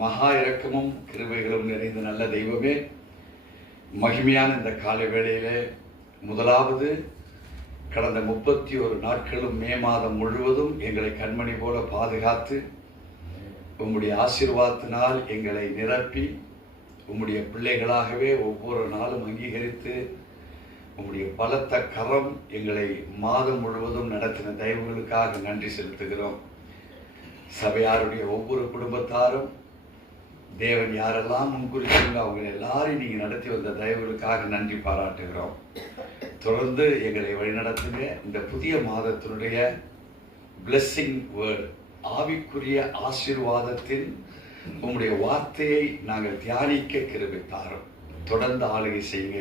மகா இரக்கமும் கிருபைகளும் நிறைந்த நல்ல தெய்வமே, மகிமையான இந்த காலை வேளையிலே முதலாவது கடந்த 31 நாட்களும் மே மாதம் முழுவதும் எங்களை கண்மணி போல பாதுகாத்து உம்முடைய ஆசீர்வாதத்தினால் எங்களை நிரப்பி உம்முடைய பிள்ளைகளாகவே ஒவ்வொரு நாளும் அங்கீகரித்து உம்முடைய பலத்த கரம் எங்களை மாதம் முழுவதும் நடத்தின தயவுகளுக்காக நன்றி செலுத்துகிறோம். சபையாருடைய ஒவ்வொரு குடும்பத்தாரும் தேவன் யாரெல்லாம் முன்குறிச்சிங்க அவங்க எல்லாரையும் நீங்கள் நடத்தி வந்த தயவுகளுக்காக நன்றி பாராட்டுகிறோம். தொடர்ந்து எங்களை வழிநடத்துங்க. இந்த புதிய மாதத்தினுடைய பிளெஸ்ஸிங் வேர்ட், ஆவிக்குரிய ஆசீர்வாதத்தின் உங்களுடைய வார்த்தையை நாங்கள் தியானிக்க கிருபை தாரும். தொடர்ந்து ஆளுகை செய்யுங்க.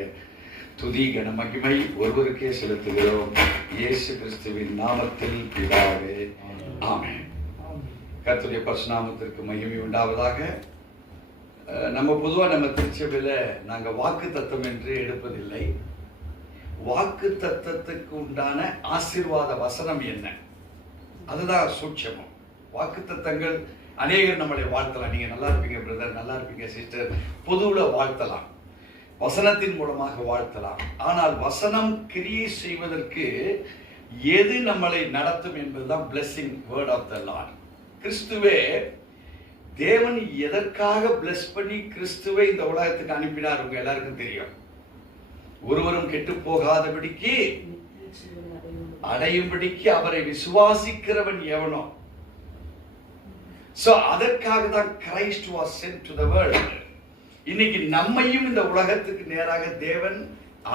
துதி கன மகிமை ஒருவருக்கே செலுத்துகிறோம். இயேசு கிறிஸ்துவின் நாமத்தில் பிதாவே, ஆமென். கர்த்தருடைய பரிசுநாமத்திற்கு மகிமை உண்டாவதாக. நம்ம பொதுவாக நம்ம திருச்சபையில் நாங்கள் வாக்கு தத்தம் என்று எடுப்பதில்லை. வாக்கு தத்தத்துக்கு உண்டான ஆசீர்வாத வசனம் என்ன, அதுதான் சூட்சமம். வாக்கு தத்தங்கள் அநேகர் நம்மளை வாழ்த்தலாம். நீங்கள் நல்லா இருப்பீங்க பிரதர், நல்லா இருப்பீங்க சிஸ்டர், பொதுவில் வாழ்த்தலாம், வசனத்தின் மூலமாக வாழ்த்தலாம். ஆனால் வசனம் கிரியை செய்வதற்கு எது நம்மளை நடத்தும் என்பதுதான் blessing word of the Lord. கிறிஸ்துவே, தேவன் எதற்காக பிளஸ் பண்ணி கிறிஸ்துவை இந்த உலகத்துக்கு அனுப்பினார் உங்க எல்லாருக்கும் தெரியும். ஒருவரும் கெட்டு போகாதபடிக்கு அடையும்படிக்கு அவரை விசுவாசிக்கிறவன் எவனோ. சோ அதற்காக தான் Christ was sent to the world. இன்னைக்கு நம்மையும் இந்த உலகத்துக்கு நேராக தேவன்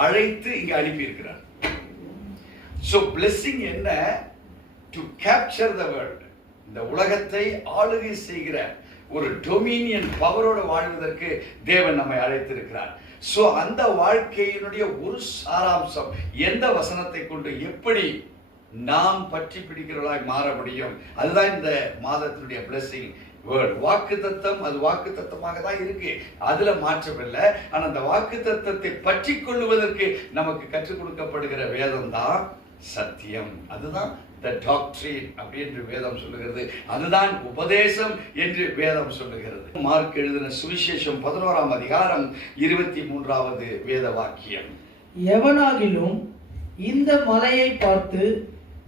அழைத்து இங்க அனுப்பி இருக்கிறார். சோ blessing என்ன? To capture the world. இந்த உலகத்தை ஆளுகை செய்கிற ஒரு டொமினியன் பவரோட வாழ்வதற்கு தேவன் நம்மை அழைத்திருக்கிறார். சோ அந்த வாழ்க்கையினுடைய ஒரு சாராம்சம், எந்த வசனத்தை கொண்டு எப்படி நாம் பற்றி பிடிக்கிறவர்களாய் மாற முடியும், அதுதான் இந்த மாதத்தினுடைய பிளெஸிங் வேர்ட். வாக்கு தத்தம், அது வாக்கு தத்தமாக தான் இருக்கு, அதுல மாற்றமில்லை. ஆனா அந்த வாக்கு தத்தத்தை பற்றி கொள்ளுவதற்கு நமக்கு கற்றுக் கொடுக்கப்படுகிற வேதம் தான் சத்தியம். அதுதான் the doctrine அப்படி என்று வேதம் சொல்லுகிறது. அதுதான் உபதேசம் என்று வேதம் சொல்லுகிறது. மார்க் எழுதின சுவிசேஷம் 11ஆம் அதிகாரம் 23வது வேத வாக்கியம். எவனாகிலும் இந்த மலையை பார்த்து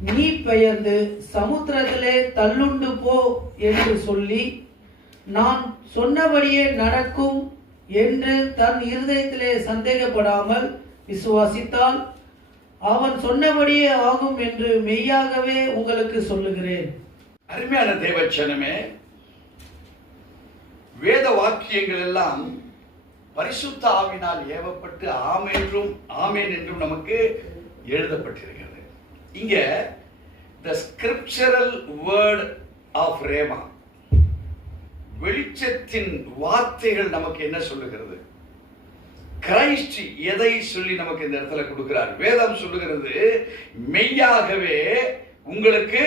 நீ பெயர்ந்து சமுத்திரத்திலே தள்ளுண்டு போ என்று சொல்லி நான் சொன்னபடியே நடக்கும் என்று தன் இருதயத்திலே சந்தேகப்படாமல் விசுவாசித்தால் அவன் சொன்னபடியே ஆகும் என்று மெய்யாகவே உங்களுக்கு சொல்லுகிறேன். அருமையான தேவச்சனமே, வேத வாக்கியங்கள் எல்லாம் பரிசுத்த ஆவினால் ஏவப்பட்டு ஆமென் என்றும் நமக்கு எழுதப்பட்டிருக்கிறது. இங்க the scriptural word of Rema, வெளிச்சத்தின் வார்த்தைகள் நமக்கு என்ன சொல்லுகிறது? கிரைஸ்ட் எதை சொல்லி நமக்கு இந்த இடத்துல கொடுக்கிறார்? வேதம் சொல்லுகிறது, மெய்யாகவே உங்களுக்கு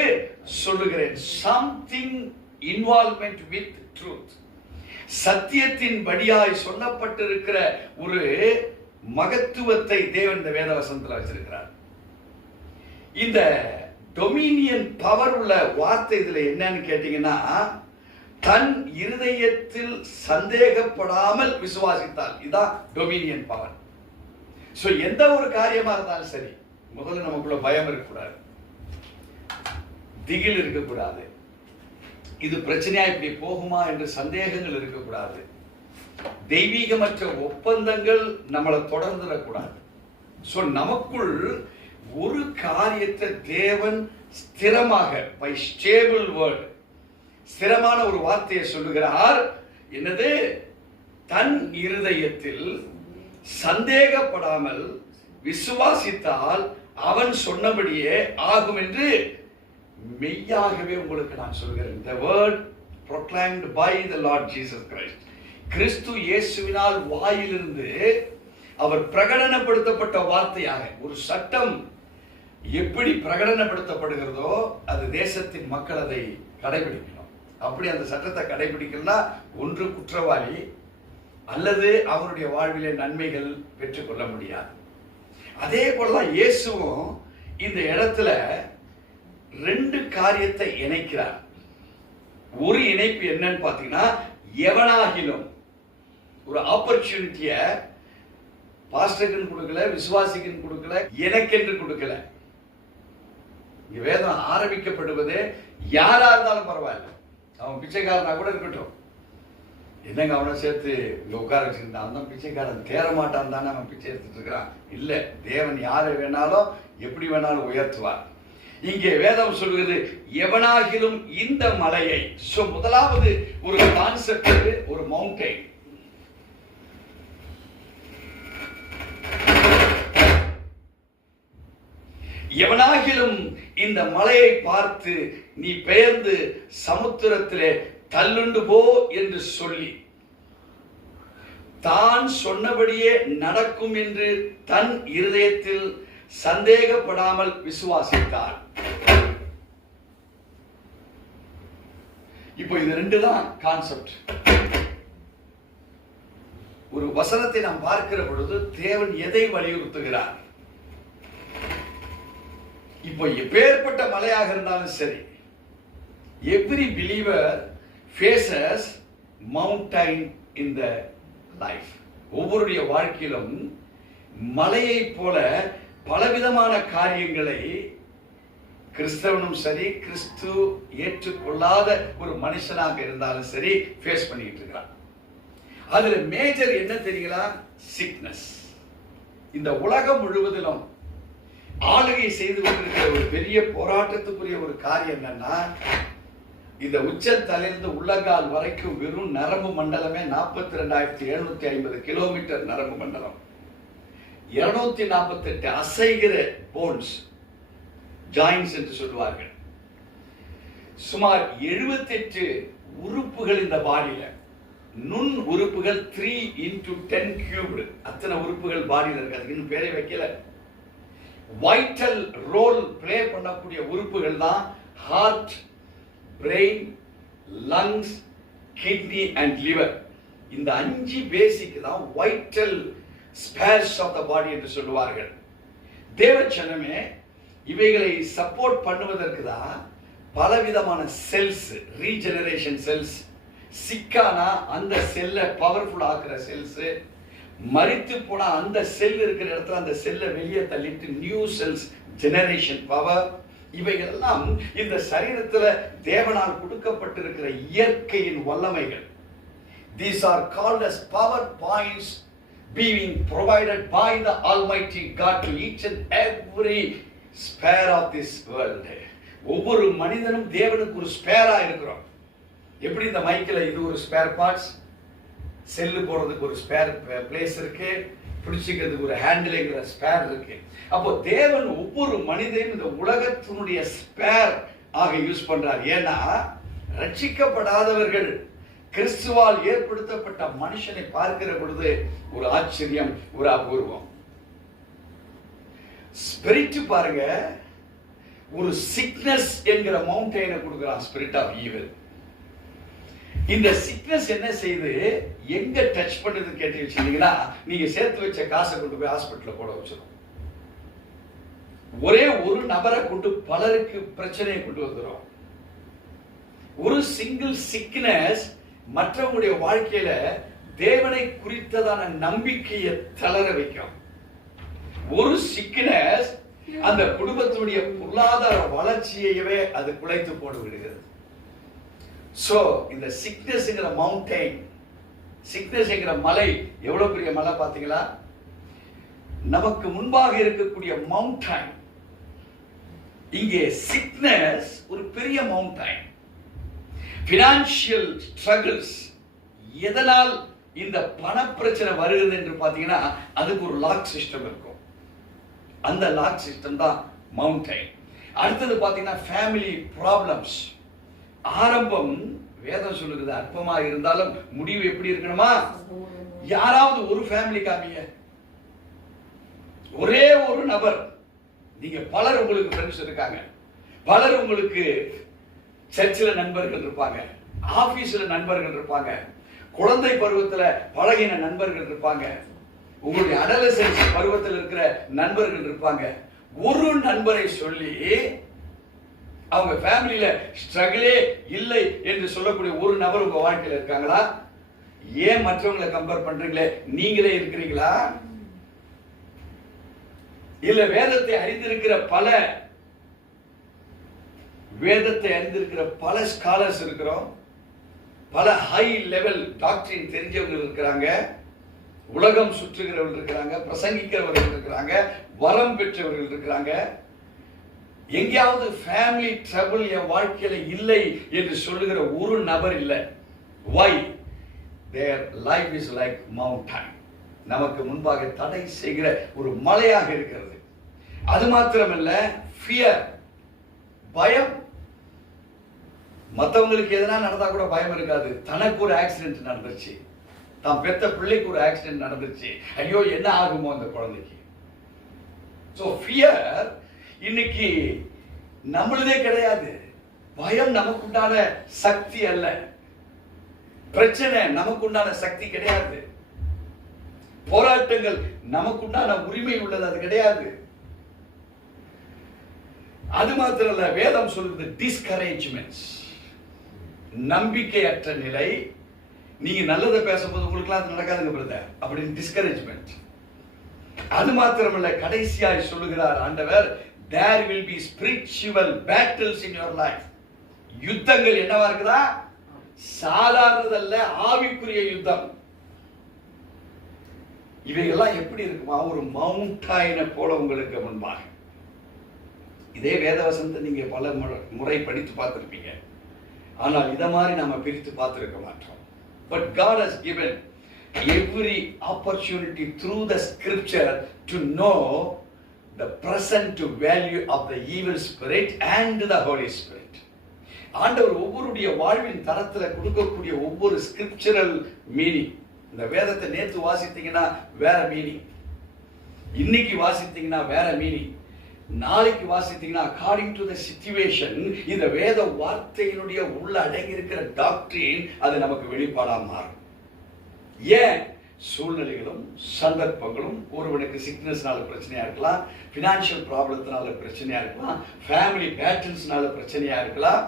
சொல்லுகிறேன். Something involvement with truth. சத்தியத்தின் படியாய் சொல்லப்பட்டிருக்கிற ஒரு மகத்துவத்தை தேவன் இந்த வேத வசனத்தில் வச்சிருக்கிறார். இந்த டொமினியன் பவர் உள்ள வார்த்தை இதுல என்னன்னு கேட்டீங்கன்னா, தன் இருதயத்தில் சந்தேகப்படாமல் விசுவாசித்தால், இதான் டொமினியன் பவர். சோ எந்த ஒரு காரியமா இருந்தாலும் சரி, முதல்ல நமக்குள்ள பயம் இருக்கக்கூடாது, திகில் இருக்கக்கூடாது, இது பிரச்சனையா இப்படி போகுமா என்று சந்தேகங்கள் இருக்கக்கூடாது, தெய்வீகமற்ற ஒப்பந்தங்கள் நம்மளை தொடர்ந்துடக்கூடாது. சோ நமக்குள் ஒரு காரியத்தை தேவன் ஸ்திரமாக, பை ஸ்டேபிள் வேர்ட், ஸ்திரமான ஒரு வார்த்தையை சொல்லுகிறார். என்னது? தன் இருதயத்தில் சந்தேகப்படாமல் விசுவாசித்தால் அவன் சொன்னபடியே ஆகும் என்று மெய்யாகவே உங்களுக்கு நான் சொல்கிறேன். The word proclaimed by the Lord Jesus Christ. கிறிஸ்து இயேசுவினால் வாயிலிருந்து அவர் பிரகடனப்படுத்தப்பட்ட வார்த்தையாக, ஒரு சட்டம் எப்படி பிரகடனப்படுத்தப்படுகிறதோ அது தேசத்தின் மக்கள் அதை கடைபிடிக்கணும். அப்படி அந்த சட்டத்தை கடைபிடிக்கலனா ஒன்று குற்றவாளி அல்லது அவருடைய வாழ்விலே நன்மைகள் பெற்றுக்கொள்ள முடியாது. அதே போலதான் இயேசுவும் இந்த இடத்துல ரெண்டு காரியத்தை இணைக்கிறார். ஒரு இணைப்பு என்னன்னு பாத்தீங்கன்னா, எவனாகிலும் ஒரு ஆப்பர்ச்சுனிட்டிய பாஸ்டருக்கு கொடுக்கல, விசுவாசிக்கு கொடுக்கல, எனக்கென்று கொடுக்கல. இங்க வேதம் ஆரம்பிக்கப்படுவதே யாரா இருந்தாலும் பரவாயில்ல, அவன் பிச்சைக்காரனா கூட இருக்கட்டும். என்னங்க அவனை சேர்த்து இங்க உட்கார வச்சிருந்தான், அவன் தான் பிச்சைக்காரன், தேர மாட்டான் தானே அவன் பிச்சை எடுத்துட்டு இருக்கிறான். இல்ல, தேவன் யாரை வேணாலும் எப்படி வேணாலும் உயர்த்துவார். இங்கே வேதம் சொல்கிறது எவனாகிலும் இந்த மலையை. முதலாவது ஒரு கான்செப்ட், ஒரு மவுண்டைன். எவனாகிலும் இந்த மலையை பார்த்து நீ பெயர்ந்து சமுத்திரத்திலே தள்ளுண்டு போ என்று சொல்லி தான் சொன்னபடியே நடக்கும் என்று தன் இருதயத்தில் சந்தேகப்படாமல் விசுவாசித்தார். இப்போ இது ரெண்டு தான் கான்செப்ட். ஒரு வசனத்தை நாம் பார்க்கிற பொழுது தேவன் எதை வலியுறுத்துகிறார்? இப்போ எப்பேற்பட்ட மலையாக இருந்தாலும் சரி, every believer faces mountain in the life. ஒவ்வொருடைய வாழ்க்கையிலும் மலையை போல பலவிதமான காரியங்களை கிறிஸ்தவனும் சரி, கிறிஸ்து ஏற்றுக்கொள்ளாத ஒரு மனுஷனாக இருந்தாலும் சரி ஃபேஸ் பண்ணிட்டு இருக்கிறான். அதுல மேஜர் என்ன தெரியுங்களா? சிக்னஸ். இந்த உலகம் முழுவதிலும் ஆளுகை செய்து கொண்டிருக்கிற ஒரு பெரிய போராட்டத்துக்குரிய ஒரு காரியம் என்னன்னா, இந்த உச்சத்தலையிலிருந்து உள்ளங்கால் வரைக்கும் வெறும் நரம்பு மண்டலமே 42,750 கிலோமீட்டர் நரம்பு மண்டலம், 248 அசைகிற போன்ஸ், ஜாயின்ஸ் என்று சொல்வார்கள். சுமார் 78 உறுப்புகள் இந்த பாடியில, நுண் உறுப்புகள் 3 into 10 cubed, அத்தனை உறுப்புகள் பாடியில இருக்கு. அதுக்கு இன்னும் பேரை வைக்கல. வைட்டல் ரோல் பிளே பண்ணக்கூடிய உறுப்புகள் தான் heart, brain, lungs, kidney and liver. இந்த 5 பேசிக் தான் vital spares of the body என்று சொல்லுவார்கள். தேவச்சனமே, இவைகளை சப்போர்ட் பண்ணுவதற்கு தான் பலவிதமான செல்ஸ், ரீஜெனரேஷன் செல்ஸ், சிக்கானா அந்த செல்லை பவர்ஃபுல் ஆக்குற செல்ஸ், மரித்து போனா அந்த செல் இருக்கிற இடத்துல அந்த செல்லை வெளியே தள்ளிட்டு நியூ செல்ஸ் ஜெனரேஷன் பவர், இவைகள் எல்லாம் இந்த சரீரத்துல தேவனால் கொடுக்கப்பட்டிருக்கிற இயற்கையின் வல்லமைகள். These are called as power points being provided by the Almighty God to each and every spare of this world. ஒவ்வொரு மனிதனும் தேவனுக்கு ஒரு ஸ்பேரா இருக்கிறோம். எப்படி இந்த மைக்கில் இது ஒரு ஸ்பேர் பார்ட்ஸ், செல்லு போடுறதுக்கு ஒரு ஸ்பேர் பிளேஸ் இருக்கு, பிடிச்சிக்கிறதுக்கு ஒரு ஹேண்டிலுங்கிற ஸ்பேர் இருக்கு. அப்போ தேவன் ஒவ்வொரு மனிதனையும் இந்த உலகத்தினுடைய ஸ்பேர் ஆக யூஸ் பண்றார். ஏன்னா ரட்சிக்கப்படாதவர்கள் கிறிஸ்துவால் ஏற்படுத்தப்பட்ட மனுஷனை பார்க்கிற பொழுது ஒரு ஆச்சரியம், ஒரு அபூர்வம். ஸ்பிரிட் பாருங்க, ஒரு சிக்னஸ் என்கிற மவுண்டெயினை கொடுக்கிறான், ஸ்பிரிட் ஆஃப் ஈவில். இந்த சிக்னஸ் என்ன செய்து எங்க டச் பண்ணுது கேட்டு வச்சீங்கன்னா, நீங்க சேர்த்து வச்ச காசை கொண்டு போய் ஹாஸ்பிட்டல்ல போட வச்சிடும். ஒரே ஒரு நபரை கொண்டு பலருக்கு பிரச்சனையை கொண்டு வந்துடும். ஒரு சிங்கிள் சிக்னஸ் மற்றவங்களுடைய வாழ்க்கையில தேவனை குறித்ததான நம்பிக்கையை தளர வைக்கும். ஒரு சிக்னஸ் அந்த குடும்பத்தினுடைய பொருளாதார வளர்ச்சியவே அது குலைத்து போட்டு விடுகிறது. சோ இந்த சிக்னஸ்ங்கிற மவுண்டைன், சிக்னஸ்ங்கிற மலை எவ்வளவு பெரிய மலை பாத்தீங்களா? நமக்கு முன்பாக இருக்கக்கூடிய மவுண்டைன், இங்கே சிக்னஸ் ஒரு பெரிய மவுண்டைன். பினான்சியல் ஸ்ட்ரகிள்ஸ், எதனால் இந்த பண பிரச்சனை வருகிறது என்று பாத்தீங்கன்னா அதுக்கு ஒரு லாக் சிஸ்டம் இருக்கும். அந்த லாக் சிஸ்டம் தான் மவுண்டைன். அடுத்தது பாத்தீங்கன்னா ஃபேமிலி ப்ராப்ளம்ஸ். ஆரம்பம் வேதம் சொல்லுகிறது அற்பமா இருந்தாலும் முடிவு எப்படி இருக்கணுமா? யாராவது ஒரு ஃபேமிலி காமிங்க, ஒரே ஒரு நபர். நீங்க பலர் உங்களுக்கு ஃப்ரெண்ட்ஸ் இருக்காங்க, பலர் உங்களுக்கு சர்ச்சில் நண்பர்கள் இருப்பாங்க, ஆபீஸ்ல நண்பர்கள் இருப்பாங்க, குழந்தை பருவத்துல பழகின நண்பர்கள் இருப்பாங்க, உங்களுடைய அடலசன்ஸ் பருவத்தில் இருக்கிற நண்பர்கள் இருப்பாங்க. ஒரு நண்பரை சொல்லி அவங்க ஃபேமிலியில ஸ்ட்ரகிளே இல்லை என்று சொல்லக்கூடிய ஒரு நபர் உங்க வாழ்க்கையில இருக்காங்களா? ஏன் மற்றவங்களை கம்பேர் பண்றீங்களே? நீங்களே இருக்கிறீங்களா? இல்ல வேதத்தை அறிந்திருக்கிற பல ஸ்காலர்ஸ் இருக்கிறோம், பல ஹை லெவல் டாக்டரின் தெரிஞ்சவங்க இருக்கிறாங்க, உலகம் சுற்றுகிறவர்கள் இருக்கிறாங்க, பிரசங்கிக்கிறவர்கள் இருக்கிறாங்க, வரம் பெற்றவர்கள் இருக்கிறாங்க. எங்கேயாவது ஃபேமிலி ட்ரபிள் என் வாழ்க்கையில இல்லை என்று சொல்லுகிற ஒரு நபர் இல்லை. Why? Their life is like mountain. நமக்கு முன்பாக தடை செய்கிற ஒரு மலையாக இருக்கிறது. அது மாத்திரமல்ல, ஃபியர், பயம். மற்றவங்களுக்கு எதனா நடந்தா கூட பயம் இருக்காது. தனக்கு ஒரு ஆக்சிடென்ட் நடந்துச்சு, தான் பெத்த பிள்ளைக்கு ஒரு ஆக்சிடென்ட் நடந்துச்சு, ஐயோ என்ன ஆகுமோ அந்த குழந்தைக்கு. ஸோ ஃபியர் இன்னைக்கு நம்மளதே கிடையாது. பயம் நமக்குண்டான சக்தி அல்ல, பிரச்சனை நமக்குண்டான சக்தி கிடையாது, போராட்டங்கள் நமக்குண்டான உரிமை உள்ளது அது கிடையாது. அது மாத்திரம் இல்ல, வேதம் சொல்வது டிஸ்கரேஜ்மெண்ட்ஸ், நம்பிக்கையற்ற நிலை. நீங்க நல்லதை பேசும்போது உங்களுக்கு அது நடக்காதுங்க பிரதர் அப்படின்னு டிஸ்கரேஜ்மெண்ட். அது மாத்திரமல்ல, கடைசியாய் சொல்லுகிறார் ஆண்டவர், there will be spiritual battles in your life. யுத்தங்கள் என்னவா இருக்குதா? சாதாரணதல்ல, ஆவிக்குரிய யுத்தம். இவையெல்லாம் எப்படி இருக்குமா? ஒரு மவுண்டைனை போல உங்களுக்கு முன்பாக. இதே வேதவசனத்தை நீங்க பல முறை படித்து பார்த்திருப்பீங்க, ஆனால் இத மாதிரி நாம பிரித்து பார்த்திருக்க மாட்டோம். But God has given every opportunity through the scripture to know the present value of the evil spirit and the Holy Spirit. ஆண்டவர் ஒவ்வொருடைய வாழ்வின் தரத்துல கொடுக்கக்கூடிய ஒவ்வொரு ஸ்கிரிப்சரல் மீனிங். இந்த வேதத்தை நேற்று வாசித்தீங்கன்னா வேற மீனிங், இன்னைக்கு வாசித்தீங்கன்னா வேற மீனிங், நாளைக்கு வாசித்தீங்கன்னா அக்கார்டிங் டு த சிச்சுவேஷன் இந்த வேத வார்த்தையினுடைய உள்ள அடங்கி இருக்கிற டாக்டரின் அது நமக்கு வெளிப்பாடா மாறும். ஏன்? சூழ்நிலைகளும் சந்தர்ப்பங்களும். ஒருவனுக்கு சிக்னஸ்னால பிரச்சனையா இருக்கலாம், பினான்சியல் ப்ராப்ளத்தினால பிரச்சனையா இருக்கலாம், ஃபேமிலி பேட்டில்ஸ்னால பிரச்சனையா இருக்கலாம்,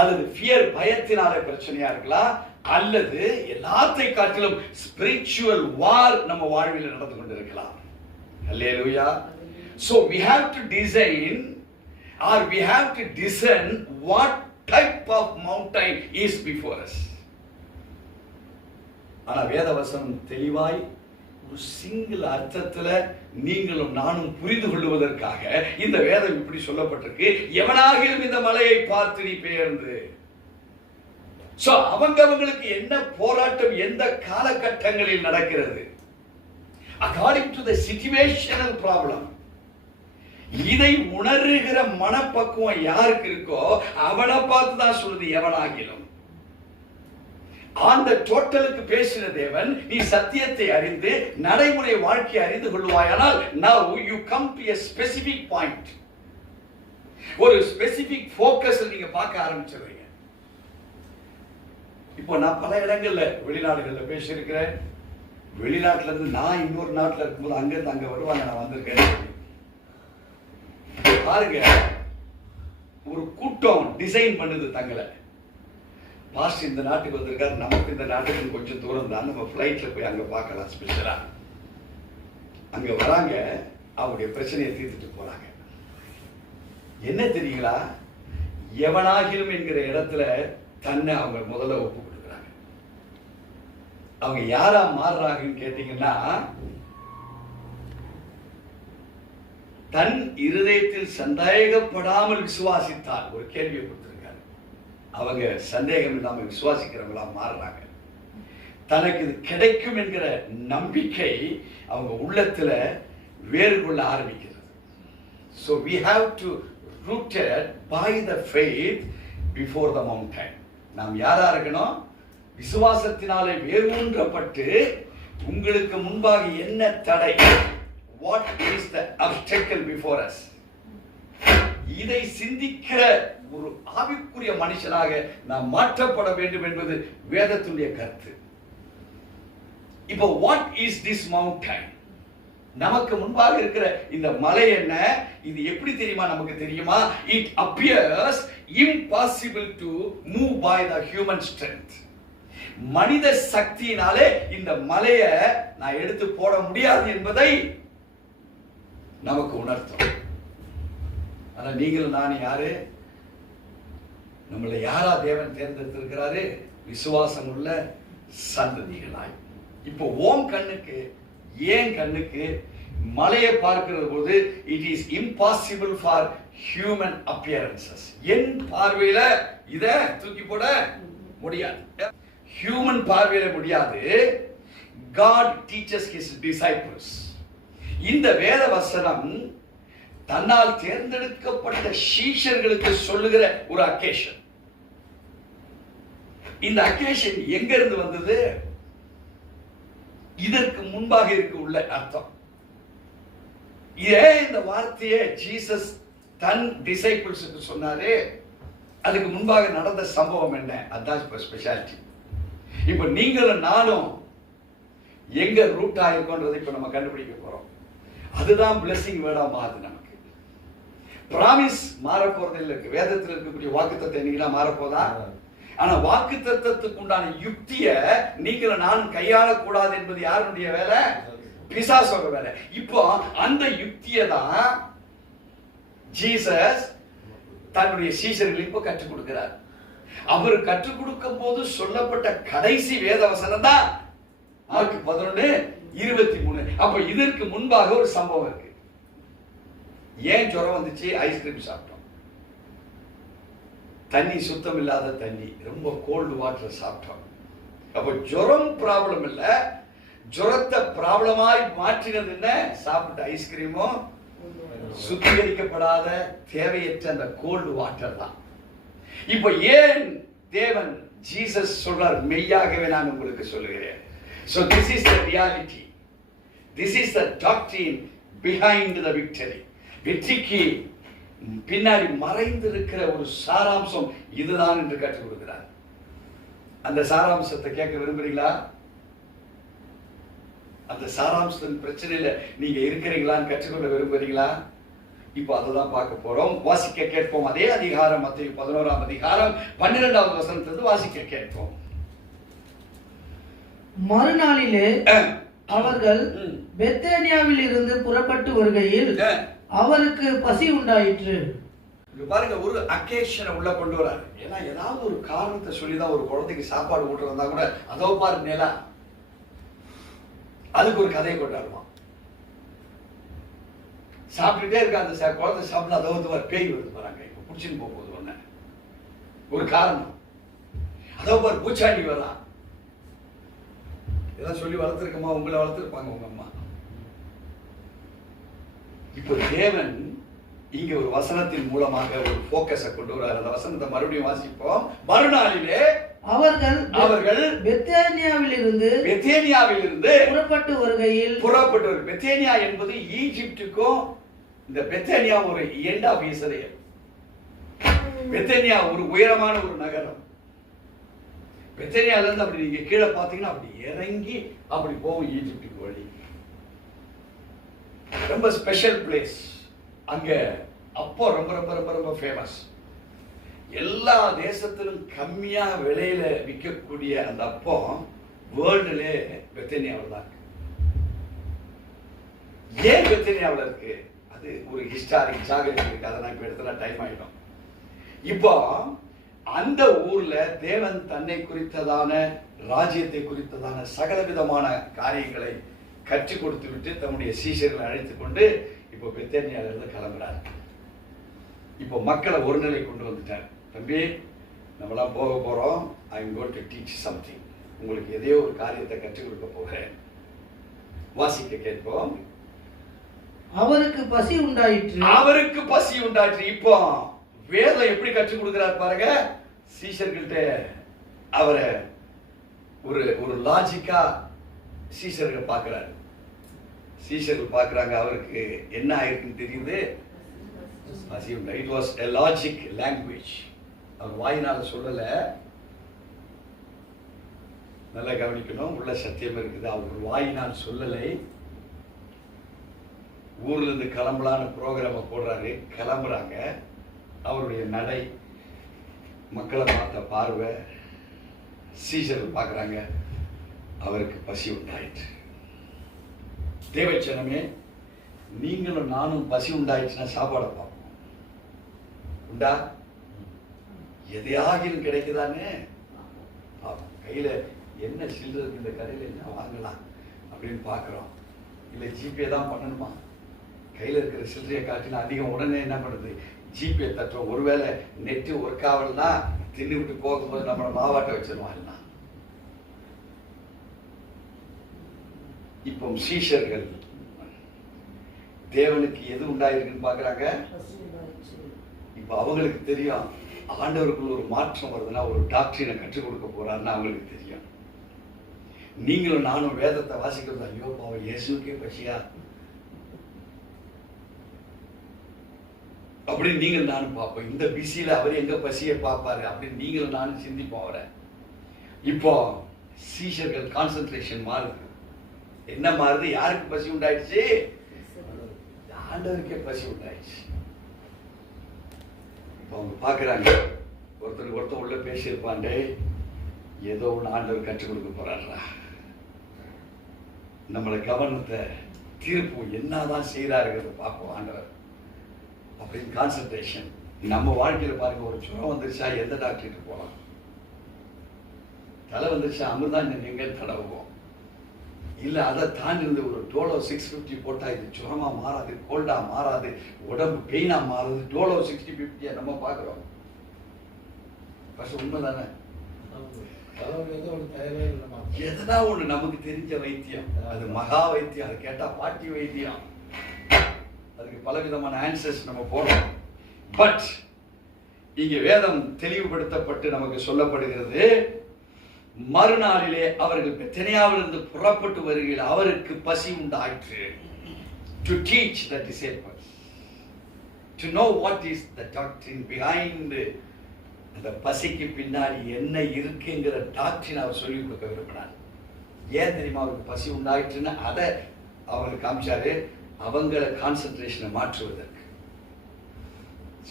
அல்லது ஃபியர் பயத்தினால பிரச்சனையா இருக்கலாம், அல்லது எல்லாத்தை காட்டிலும் ஸ்பிரிச்சுவல் வார் நம்ம வாழ்வில் நடந்து கொண்டிருக்கலாம். அல்லேலூயா. So we have to design or we have to discern what type of mountain is before us. ஆனா வேதவசனம் தெளிவாய் ஒரு சிங்கிள் அர்த்தத்துல நீங்களும் நானும் புரிந்து கொள்வதற்காக இந்த வேதம் இப்படி சொல்லப்பட்டிருக்கு, எவனாகிலும் இந்த மலையை பார்த்து நீ பெயர்ந்து. சோ அவங்களுக்கு என்ன போராட்டம் எந்த காலகட்டங்களில் நடக்கிறது, according to the situational problem. இதை உணர்கிற மனப்பக்குவம் யாருக்கு இருக்கோ அவனை பார்த்து தான் சொல்லுது எவனாகிலும். அந்த டோட்டலுக்கு பேசின தேவன், நீ சத்தியத்தை அறிந்து நடைமுறை வாழ்க்கையை அறிந்து கொள்வாயானால் now you come to a specific point, ஒரு ஸ்பெசிபிக் ஃபோக்கஸ் நீங்க பார்க்க ஆரம்பிச்சிடுறீங்க. இப்போ நான் பல இடங்கள்ல வெளிநாடுகள்ல பேசியிருக்கிறேன். வெளிநாட்டுல இருந்து நான் இன்னொரு நாட்டுல இருக்கும்போது அங்கிருந்து அங்க வருவாங்க, நான் வந்திருக்கேன். பாருங்க, ஒரு கூட்டம் டிசைன் பண்ணுது தங்களை, பாஸ்டர் இந்த நாட்டுக்கு வந்திருக்காரு, நமக்கு இந்த நாட்டுக்கு கொஞ்சம் தூரம் தான், நம்ம ஃப்ளைட்ல போய் அங்க பார்க்கலாம் ஸ்பெஷலா. அங்க வராங்க, அவங்களுடைய பிரச்சனையை தீர்த்துட்டு போறாங்க. என்ன தெரியுங்களா? எவனாகிலும் என்கிற இடத்துல தன்னை அவங்க முதல்ல ஒப்பு கொடுக்குறாங்க. அவங்க யாரா மாறுறாங்கன்னு கேட்டீங்கன்னா, தன் இருதயத்தில் சந்தேகப்படாமல் விசுவாசித்தால், ஒரு கேள்வியை கொடுத்திருக்காரு, அவங்க சந்தேகம் இல்லாமல் விசுவாசிக்கிறவங்களா மாறுறாங்க. தனக்கு இது கிடைக்கும் என்கிற நம்பிக்கை அவங்க உள்ளத்துல வேறு கொள்ள ஆரம்பிக்கிறது. So we have to rooted by the faith before the mountain. நாம் யாரா இருக்கணும்? விசுவாசத்தினாலே வேரூன்றப்பட்டு உங்களுக்கு முன்பாக என்ன தடை, what is the obstacle before us, இதை சிந்திக்கிற ஒரு ஆவிக்குரிய மனுஷனாக நாம் மாற்றப்பட வேண்டும் என்பது வேதத்துடைய கருத்து. இப்போ what is this mountain? நமக்கு முன்பாக இருக்கிற இந்த மலை என்ன? இது எப்படி தெரியுமா? நமக்கு தெரியுமா? It appears impossible to move by the human strength. மனித சக்தியினாலே இந்த மலையை நான் எடுத்து போட முடியாது என்பதை நமக்கு உணர்த்தும். ஆனா நீங்கள் நான் யாரு? நம்மளை யாரா தேவன் தேர்ந்தெடுத்திருக்கிறாரு? விசுவாசம் உள்ள சந்ததிகளாய். இப்போ ஓம் கண்ணுக்கு, ஏன் கண்ணுக்கு மலையை பார்க்கிற போது it is impossible for human appearances. என் பார்வையில இத தூக்கி போட முடியாது. ஹியூமன் பார்வையில முடியாது. God teaches his disciples. இந்த வேத வசனம் தன்னால் தேர்ந்தெடுக்கப்பட்ட சீஷர்களுக்கு சொல்லுகிற ஒரு அக்கேஷன். இந்த அக்கேஷன் எங்க இருந்து வந்தது? இதற்கு முன்பாக இருக்க உள்ள அர்த்தம். ஏன் இந்த வார்த்தையை ஜீசஸ் தன் டிசைபிள்ஸுக்கு சொன்னாரு? அதுக்கு முன்பாக நடந்த சம்பவம் என்ன? அதான் ஸ்பெஷாலிட்டி. இப்ப நீங்களும் நானும் எங்க ரூட் ஆயிருக்கோன்றதை இப்ப நம்ம கண்டுபிடிக்க போறோம். அதுதான் பிளெஸிங் வேர்டா மாறுது. நமக்கு பிராமிஸ் மாற போறது இல்லை. வேதத்தில் இருக்கக்கூடிய வாக்குத்தத்தம் என்னைக்கு மாறப்போதா? ஆனா வாக்குத்தத்தத்துக்கு உண்டான யுக்திய நீங்களும் நானும் கையாளக்கூடாது என்பது யாருடைய வேலை? பிசாசோட வேலை. இப்போ அந்த யுக்தியை தான் ஜீசஸ் தன்னுடைய சீஷர்களுக்கு இப்போ கற்றுக் கொடுக்கிறார். அவர் கற்றுக் கொடுக்கும் போது சொல்லப்பட்ட கடைசி வேத வசனம் தான் மார்க் 11:23. அப்ப இதற்கு முன்பாக ஒரு சம்பவம் இருக்கு. ஏன் ஜுரம் வந்துச்சு? ஐஸ்கிரீம் சாப்பிட்டோம். தண்ணி சுத்தம் இல்லாத தண்ணி, ரொம்ப கோல்டு வாட்டர் சாப்பிட்டோம். அப்ப ஜுரம் ப்ராப்ளம் இல்ல, ஜுரத்தை ப்ராப்ளமாய் மாற்றினது என்ன? சாப்பிட்ட ஐஸ்கிரீமும் சுத்திகரிக்கப்படாத தேவையற்ற அந்த கோல்டு வாட்டர் தான். இப்ப ஏன் தேவன் ஜீசஸ் சொல்றார்? மெய்யாகவே நான் உங்களுக்கு சொல்லுகிறேன். So this is the reality. This is the doctrine behind the victory. வெற்றிக்கு பின்னாடி மறைந்திருக்கிற ஒரு சாராம்சம் இதுதான் என்று கற்றுக் கொடுக்கிறார். அந்த சாராம்சத்தை கேட்க விரும்புறீங்களா? அந்த சாராம்சத்தின் பிரச்சனையில நீங்க இருக்கிறீங்களான்னு கற்றுக்கொள்ள விரும்புறீங்களா? இப்போ அததான் பார்க்க போறோம். வாசிக்க கேட்போம். அதே அதிகாரம், மத்தேயு 11ஆம் அதிகாரம் 12வது வசனத்திலிருந்து வாசிக்க கேட்போம். மறுநாளிலே அவர்கள் பெத்தேனியாவில் இருந்து புறப்பட்டு வருகையில் அவருக்கு பசி உண்டாயிற்று. பாருங்க, ஒரு அக்கேஷனை உள்ள கொண்டு வராரு. ஏன்னா ஏதாவது ஒரு காரணத்தை சொல்லிதான் ஒரு குழந்தைக்கு சாப்பாடு ஊட்டுறதா கூட அதோ பாரு நிலா, அதுக்கு ஒரு கதையை கொண்டாடுவான். சாப்பிட்டுட்டே இருக்க அந்த குழந்தை சாப்பிட்டு அதோ பேய் வருது வராங்க, இப்ப புடிச்சுன்னு போகுது ஒண்ணு ஒரு காரணம். அதோ பாரு பூச்சாண்டி வரலாம். இதெல்லாம் சொல்லி வளர்த்துருக்கமா? உங்களை வளர்த்துருப்பாங்க உங்க அம்மா. இப்போ தேவன் இங்க ஒரு வசனத்தின் மூலமாக ஒரு போக்கஸை கொண்டு வரார். அந்த வசனத்தை மறுபடியும் வாசிப்போம். மறுநாளிலே அவர்கள் பெத்தேனியாவில் இருந்து புறப்பட்டு வருகையில் பெத்தேனியா என்பது ஈஜிப்டுக்கும் இந்த பெத்தேனியா ஒரு எண்ட் ஆஃப் இஸ்ரேல். பெத்தேனியா ஒரு உயரமான ஒரு நகரம். பெத்தேனியால இருந்து அப்படி நீங்க கீழே பாத்தீங்கன்னா அப்படி இறங்கி அப்படி போகும் ஈஜிப்டுக்கு வழி. ரொம்ப ஸ்பெஷல் பிளேஸ் அங்க. அப்போ ரொம்ப ரொம்ப ரொம்ப ரொம்ப ஃபேமஸ். எல்லா தேசத்திலும் கம்மியா விலையில விற்கக்கூடிய அந்த அப்போ வேர்ல்டுலே பெத்தேனியாவில் தான் இருக்கு. ஏன் பெத்தேனியாவில் இருக்கு? அது ஒரு ஹிஸ்டாரிக் ஜாகிரபி இருக்கு. அதை நான் இப்ப எடுத்தா டைம் ஆயிடும். இப்போ அந்த ஊர்ல தேவன் தன்னை குறித்ததான ராஜ்யத்தை குறித்ததான சகலவிதமான காரியங்களை கற்றுக் கொடுத்து விட்டு தம்முடைய சீஷர்களை அழைத்துக் கொண்டு இப்போ பெத்தேனியால இருந்து கிளம்புறாரு. இப்போ மக்களை ஒரு நிலை கொண்டு வந்துட்டார். தம்பி, நம்மளாம் போக போறோம். I am going to teach something. உங்களுக்கு எதையோ ஒரு காரியத்தை கற்றுக் கொடுக்க போகிறேன். வாசிக்க கேட்போம். அவருக்கு பசி உண்டாயிற்று. இப்போ வேதம் எப்படி கற்றுக் கொடுக்கிறார் பாருங்க. சீஷர்கள்ட்ட அவரை ஒரு லாஜிக்கா சீஷர்கள் பார்க்கிறாரு. சீஷர்கள் பார்க்கிறாங்க, அவருக்கு என்ன ஆயிருக்குன்னு தெரியுது. It was a logic language. அவர் வாயினால சொல்லல. நல்லா கவனிக்கணும். உள்ள சத்தியம் இருக்குது. அவர் வாயினால் சொல்லலை. ஊர்ல இருந்து கிளம்பலான்னு ப்ரோக்ராம போடுறாரு. கிளம்புறாங்க. அவருடைய நடை, மக்களை பார்த்த பார்வை, சீஷர்கள் பார்க்குறாங்க. அவருக்கு பசி உண்டாயிற்று. தேவச்சனமே, நீங்களும் நானும் பசி உண்டாயிடுச்சுன்னா சாப்பாடை பார்ப்போம். உண்டா? எதையாகிலும் கிடைக்குதானே கையில என்ன சில்லறை இருக்கு, இந்த கடையில் என்ன வாங்கலாம் அப்படின்னு பார்க்குறோம். இல்லை ஜிபே தான் பண்ணணுமா? கையில் இருக்கிற சில்லறையை காட்டினா அதிகம். உடனே என்ன பண்ணுறது? ஜிபே தட்டுறோம். ஒருவேளை நெட்டு ஒர்க் ஆகலன்னா தின்னு விட்டு போகும்போது நம்மளை மாவாட்ட வச்சிருவான். எல்லாம் இப்போ சீஷர்கள் தேவனுக்கு எது உண்டாயிருக்குன்னு பார்க்குறாங்க. இப்போ அவங்களுக்கு தெரியும், ஆண்டவருக்குள்ள ஒரு மாற்றம் வருதுன்னா, ஒரு டாக்டரினை கற்றுக் கொடுக்க போறாருன்னு அவங்களுக்கு தெரியும். நீங்களும் நானும் வேதத்தை வாசிக்கிறது, ஐயோ பாவம் இயேசுக்கே பசியா அப்படின்னு நீங்கள் நானும் பார்ப்போம். இந்த பிஸியில அவர் எங்க பசியை பார்ப்பாரு அப்படின்னு நீங்களும் நானும் சிந்திப்போம் அவரை. இப்போ சீஷர்கள் கான்சென்ட்ரேஷன் மாறுது. என்ன மாறுது? யாருக்கு பசி உண்டாயிடுச்சு? ஆண்டவருக்கே பசி உண்டாயிடுச்சு. இப்போ அவங்க பார்க்குறாங்க, ஒருத்தருக்கு ஒருத்தர் உள்ள பேசியிருப்பாண்டே, ஏதோ ஒன்று ஆண்டவர் கற்றுக் கொடுக்க போறாரா, நம்மளை கவனத்தை தீர்ப்பு என்னதான் செய்யறாருங்கிறத பார்ப்போம் ஆண்டவர் அப்படின்னு கான்சன்ட்ரேஷன். நம்ம வாழ்க்கையில பாருங்க, ஒரு சுரம் வந்துருச்சா எந்த டாக்டருக்கு போகலாம், தலை வந்துருச்சா அமிர்தான் எங்க தடவுவோம். இல்லை அதை தாண்டி இருந்து ஒரு டோலோ 650 போட்டா இது சுரமா மாறாது, கோல்டா மாறாது, உடம்பு பெயினா மாறுது. டோலோ 60-50 நம்ம பார்க்குறோம். உண்மைதானே? எதனா ஒண்ணு நமக்கு தெரிஞ்ச வைத்தியம், அது மகா வைத்தியம். அதை கேட்டா பாட்டி வைத்தியம். அதுக்கு பலவிதமான ஆன்சர்ஸ் நம்ம போடுறோம். பட் இங்க வேதம் தெளிவுபடுத்தப்பட்டு நமக்கு சொல்லப்படுகிறது, மறுநாளிலே அவர்கள் பெத்தனியாவிலிருந்து புறப்பட்டு வருகையில் அவருக்கு பசி உண்டாயிற்று. To teach the disciples, to know what is the doctrine behind. அந்த பசிக்கு பின்னாடி என்ன இருக்குங்கிற டாக்டரின் அவர் சொல்லிக் கொடுக்க விரும்பினார். ஏன் தெரியுமா அவருக்கு பசி உண்டாயிற்றுன்னு அதை அவங்களுக்கு காமிச்சாரு, அவங்கள கான்சென்ட்ரேஷனை மாற்றுவதற்கு.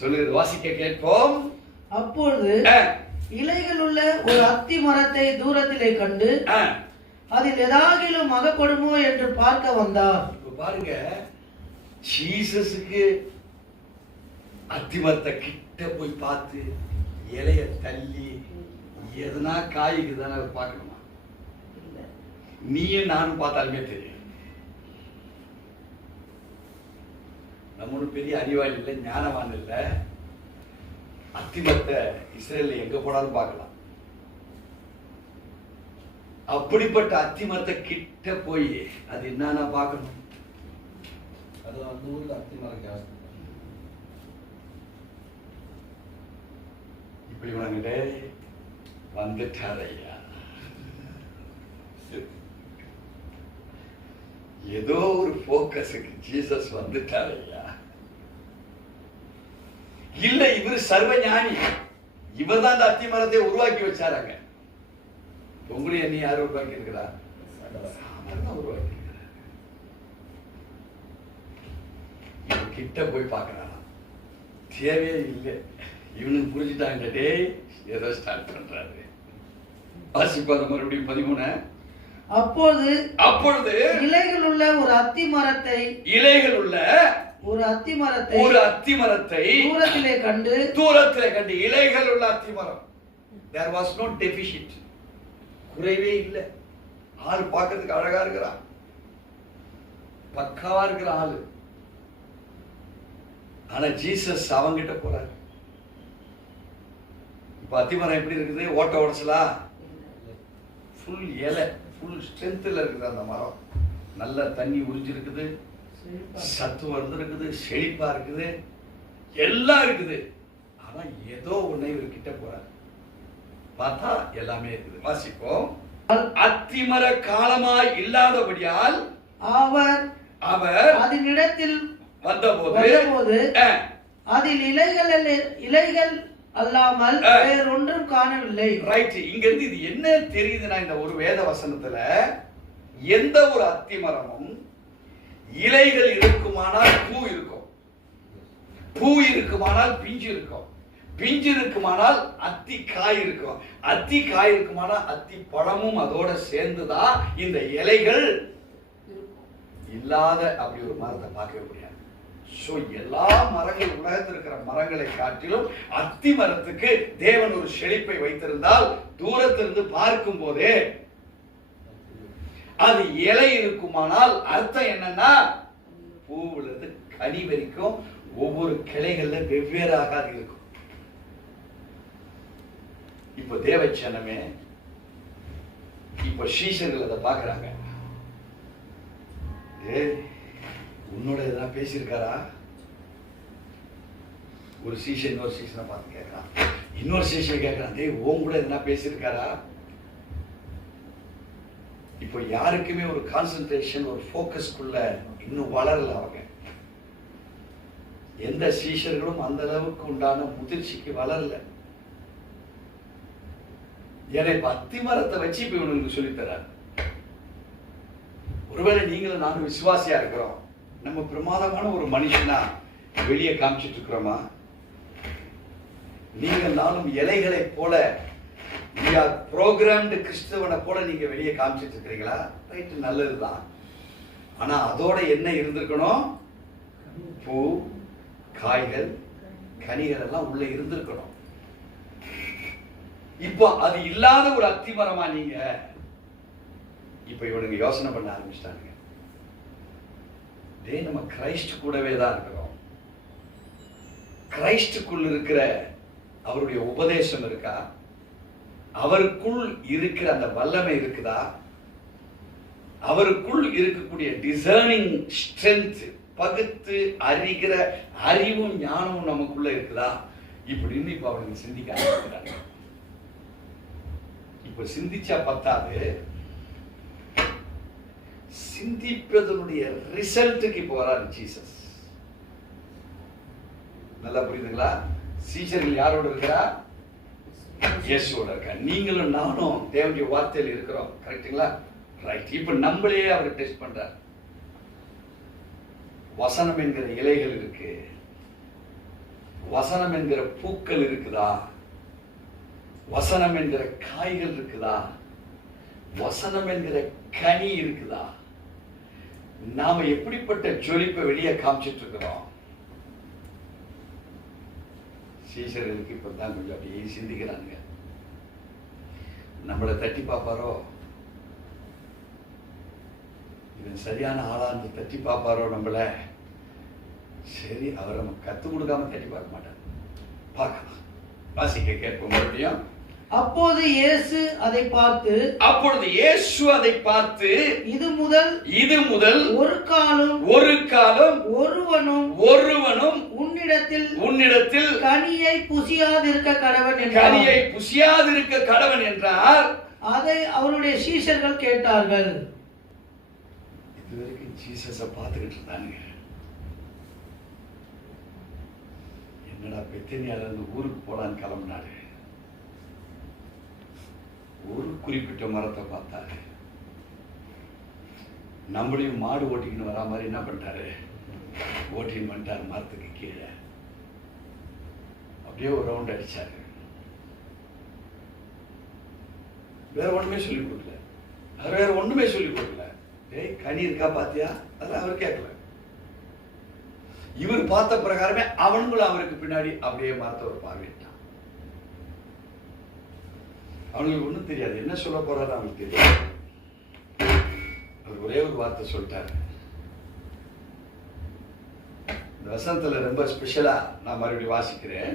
சொல்லுகிறது, வாசிக்க கேட்போம். அப்பொழுது இலைகள் உள்ள ஒரு அத்தி மரத்தை தூரத்திலே கண்டு அதில் ஏதாகிலும் அகப்படுமோ என்று பார்க்க வந்தார். பாருங்க, ஜீசஸுக்கு அத்தி மரத்தை கிட்ட போய் பார்த்து இலைய தள்ளி எதனா காய்க்கு தானே அவர் பார்க்கணுமா? நீயும் நானும் பார்த்தாலுமே தெரியும். நம்ம ஒன்றும் பெரிய அறிவாளி இல்லை, ஞானவான் இல்லை. அத்திமரத்தை இஸ்ரேல்ல எங்க போனாலும் பார்க்கலாம். அப்படிப்பட்ட அத்திமரத்தை கிட்ட போய் அது என்னன்னா பார்க்கணும். அது அந்த ஊர்ல அத்திமரம் ஜாஸ்தி. இப்படி இவனுங்கிட்டே வந்துட்டாரையா, ஏதோ ஒரு போக்கஸுக்கு ஜீசஸ் வந்துட்டாரையா. இல்ல இவர் சர்வ ஞானி, இவர் தான் அந்த அத்தி மரத்தை உருவாக்கி வச்சாராங்க. உங்களையும் என்ன யாரும் உருவாக்கி இருக்கிறா? உருவாக்கி இருக்கிறார். கிட்ட போய் பார்க்கறாராம், தேவையே இல்லை. இவனுக்கு புரிஞ்சுட்டாங்க, டே ஏதோ ஸ்டார்ட் பண்றாரு. வாசிப்பாத மறுபடியும் 13. அப்பொழுது இலைகள் உள்ள ஒரு அத்தி மரத்தை தூரத்திலே கண்டு இலைகள் உள்ள அத்தி மரம். There was no deficit. குறைவே இல்லை. ஆள் பார்க்கிறதுக்கு அழகா இருக்கிறான், பக்காவா இருக்கிற ஆளு. ஆனா ஜீசஸ் அவங்கிட்ட போறாரு. இப்ப அத்திமரம் எப்படி இருக்குது? ஓட்ட உடச்சலா? ஃபுல் இலை, ஃபுல் ஸ்ட்ரென்த்ல இருக்குது அந்த மரம். நல்ல தண்ணி உறிஞ்சிருக்குது, சத்து வந்திருக்குது, செழிப்பா இருக்குது, எல்லாம் இருக்குது. ஆனா ஏதோ ஒண்ணு இவர் கிட்ட போறாரு, பார்த்தா எல்லாமே இருக்குது. வாசிப்போம். அத்திமர காலமாய் இல்லாதபடியால் அவர் அதனிடத்தில் வந்தபோது அதில் இலைகள் அல்லாமல் வேறொன்றும் காணவில்லை. ரைட். இங்க இருந்து இது என்ன தெரியுதுன்னா, இந்த ஒரு வேத வசனத்துல எந்த ஒரு அத்தி மரமும் இலைகள் இருக்குமானால் பூ இருக்கும், பூ இருக்குமானால் பிஞ்சு இருக்கும், பிஞ்சு இருக்குமானால் அத்தி காய் இருக்கும், அத்தி காய் இருக்குமானால் அத்தி பழமும் அதோட சேர்ந்துதான் இந்த இலைகள் இல்லாத அப்படி ஒரு மரத்தை பார்க்கவே முடியாது. சோ எல்லா மரங்கள், உலகத்தில் இருக்கிற மரங்களை காட்டிலும் அத்தி மரத்துக்கு தேவன் ஒரு செழிப்பை வைத்திருந்தால் தூரத்திலிருந்து பார்க்கும் போதே அது இலை இருக்குமானால் அர்த்தம் என்னன்னா பூவிலிருந்து கனி வரைக்கும் ஒவ்வொரு கிளைகள்ல வெவ்வேறாக அது இருக்கும். இப்ப தேவச்சனமே, இப்ப சீஷர்கள் அதை பார்க்கறாங்க. உன்னோட எதனா பேசியிருக்காரா? ஒரு சீஷன் இன்னொரு சீஷனை பார்த்து கேட்கறான், இன்னொரு சீஷன் கேட்கறான், உன் கூட எதனா பேசியிருக்காரா? இப்போ யாருக்குமே ஒரு கான்சென்ட்ரேஷன், ஒரு ஃபோக்கஸ்க்குள்ள இன்னும் வளரல. அவங்க எந்த சீஷர்களும் அந்த அளவுக்கு உண்டான முதிர்ச்சிக்கு வளரல. ஏன்னா இப்ப அத்தி மரத்தை வச்சு இப்ப இவனுக்கு சொல்லித்தரார். ஒருவேளை நீங்களும் நானும் விசுவாசியா இருக்கிறோம், நம்ம பிரமாதமான ஒரு மனுஷனா வெளியே காமிச்சிட்டு இருக்கிறோமா? நீங்கள் நானும் இலைகளை போல புரோகிராம்டு கிறிஸ்தவனை போல நீங்க வெளியே காமிச்சிட்டு இருக்கிறீங்களா? ரைட், நல்லதுதான். ஆனா அதோட என்ன இருந்திருக்கணும்? பூ, காய்கள், கனிகள் எல்லாம் உள்ள இருந்திருக்கணும். இப்போ அது இல்லாத ஒரு அத்திமரமா நீங்க? இப்ப இவனுங்க யோசனை பண்ண ஆரம்பிச்சிட்டாங்க. நம்ம கிரைஸ்ட் கூடவே தான் இருக்கிறோம். கிரைஸ்டுக்குள் இருக்கிற அவருடைய உபதேசம் இருக்கா? அவருக்குள் இருக்கிற அந்த வல்லமை இருக்குதா? அவருக்குள் இருக்கக்கூடிய டிசர்னிங் ஸ்ட்ரென்த், பகுத்து அறிகிற அறிவும் ஞானமும் நமக்குள்ள இருக்குதா? இப்படின்னு இப்ப அவனுக்கு சிந்திக்க ஆரம்பிக்கிறாங்க. இப்ப சிந்திச்சா பத்தாது, சிந்திப்பதனுடைய ரிசல்ட்டுக்கு இப்ப வராரு ஜீசஸ். நல்லா புரியுதுங்களா? சீஷர்கள் யாரோட இருக்கிறா? இயேசுவோட இருக்கா. நீங்களும் நானும் தேவனுடைய வார்த்தையில் இருக்கிறோம். கரெக்டுங்களா? ரைட். இப்ப நம்மளே அவர் டெஸ்ட் பண்றார். வசனம் என்கிற இலைகள் இருக்கு, வசனம் என்கிற பூக்கள் இருக்குதா? வசனம் என்கிற காய்கள் இருக்குதா? வசனம் என்கிற கனி இருக்குதா? நாம எப்படிப்பட்ட ஜொலிப்பை வெளியே காமிச்சிட்டு இருக்கிறோம்? சீஷர்களுக்கு இப்பதான் கொஞ்சம் அப்படியே சிந்திக்கிறாங்க. நம்மளை தட்டி பார்ப்பாரோ, இவன் சரியான ஆளாந்து தட்டி பார்ப்பாரோ நம்மள? சரி, அவர் நம்ம கத்துக் கொடுக்காம தட்டி பார்க்க மாட்டார். பார்க்கலாம், வாசிக்க கேட்போம் மறுபடியும். அப்போது இயேசு அதை பார்த்து இது முதல் ஒரு காலம் ஒருவனும் உன்னிடத்தில் கனியை புசியாதிருக்க கடவன் என்றார். அதை அவருடைய சீஷர்கள் கேட்டார்கள். இதுவரைக்கும் ஜீசஸை பார்த்துக்கிட்டு இருந்தாங்க. என்னடா பெத்தனியால இருந்து ஊருக்கு போலான்னு கிளம்பினாரு. ஒரு குறிப்பிட்ட மரத்தை பார்த்தாரு. நம்மளையும் மாடு ஓட்டிக்கின்னு வரா மாதிரி என்ன பண்ணிட்டாரு? ஓட்டின்னு பண்ணிட்டாரு மரத்துக்கு கீழே. அப்படியே ஒரு ரவுண்ட் அடிச்சாரு. வேற ஒண்ணுமே சொல்லி கொடுக்கல. அது வேற ஒண்ணுமே சொல்லி கொடுக்கல. கனி இருக்கா பாத்தியா? அதெல்லாம் அவர் கேட்கல. இவர் பார்த்த பிரகாரமே அவனுங்களும் அவருக்கு பின்னாடி அப்படியே மரத்தை ஒரு பார்வையிட்டான். அவங்களுக்கு ஒண்ணும் தெரியாது, என்ன சொல்ல போறாரு அவங்களுக்கு தெரியாது. அவர் ஒரே ஒரு வார்த்தை சொல்லிட்டாரு. இந்த வசனத்துல ரொம்ப ஸ்பெஷலா நான் மறுபடியும் வாசிக்கிறேன்.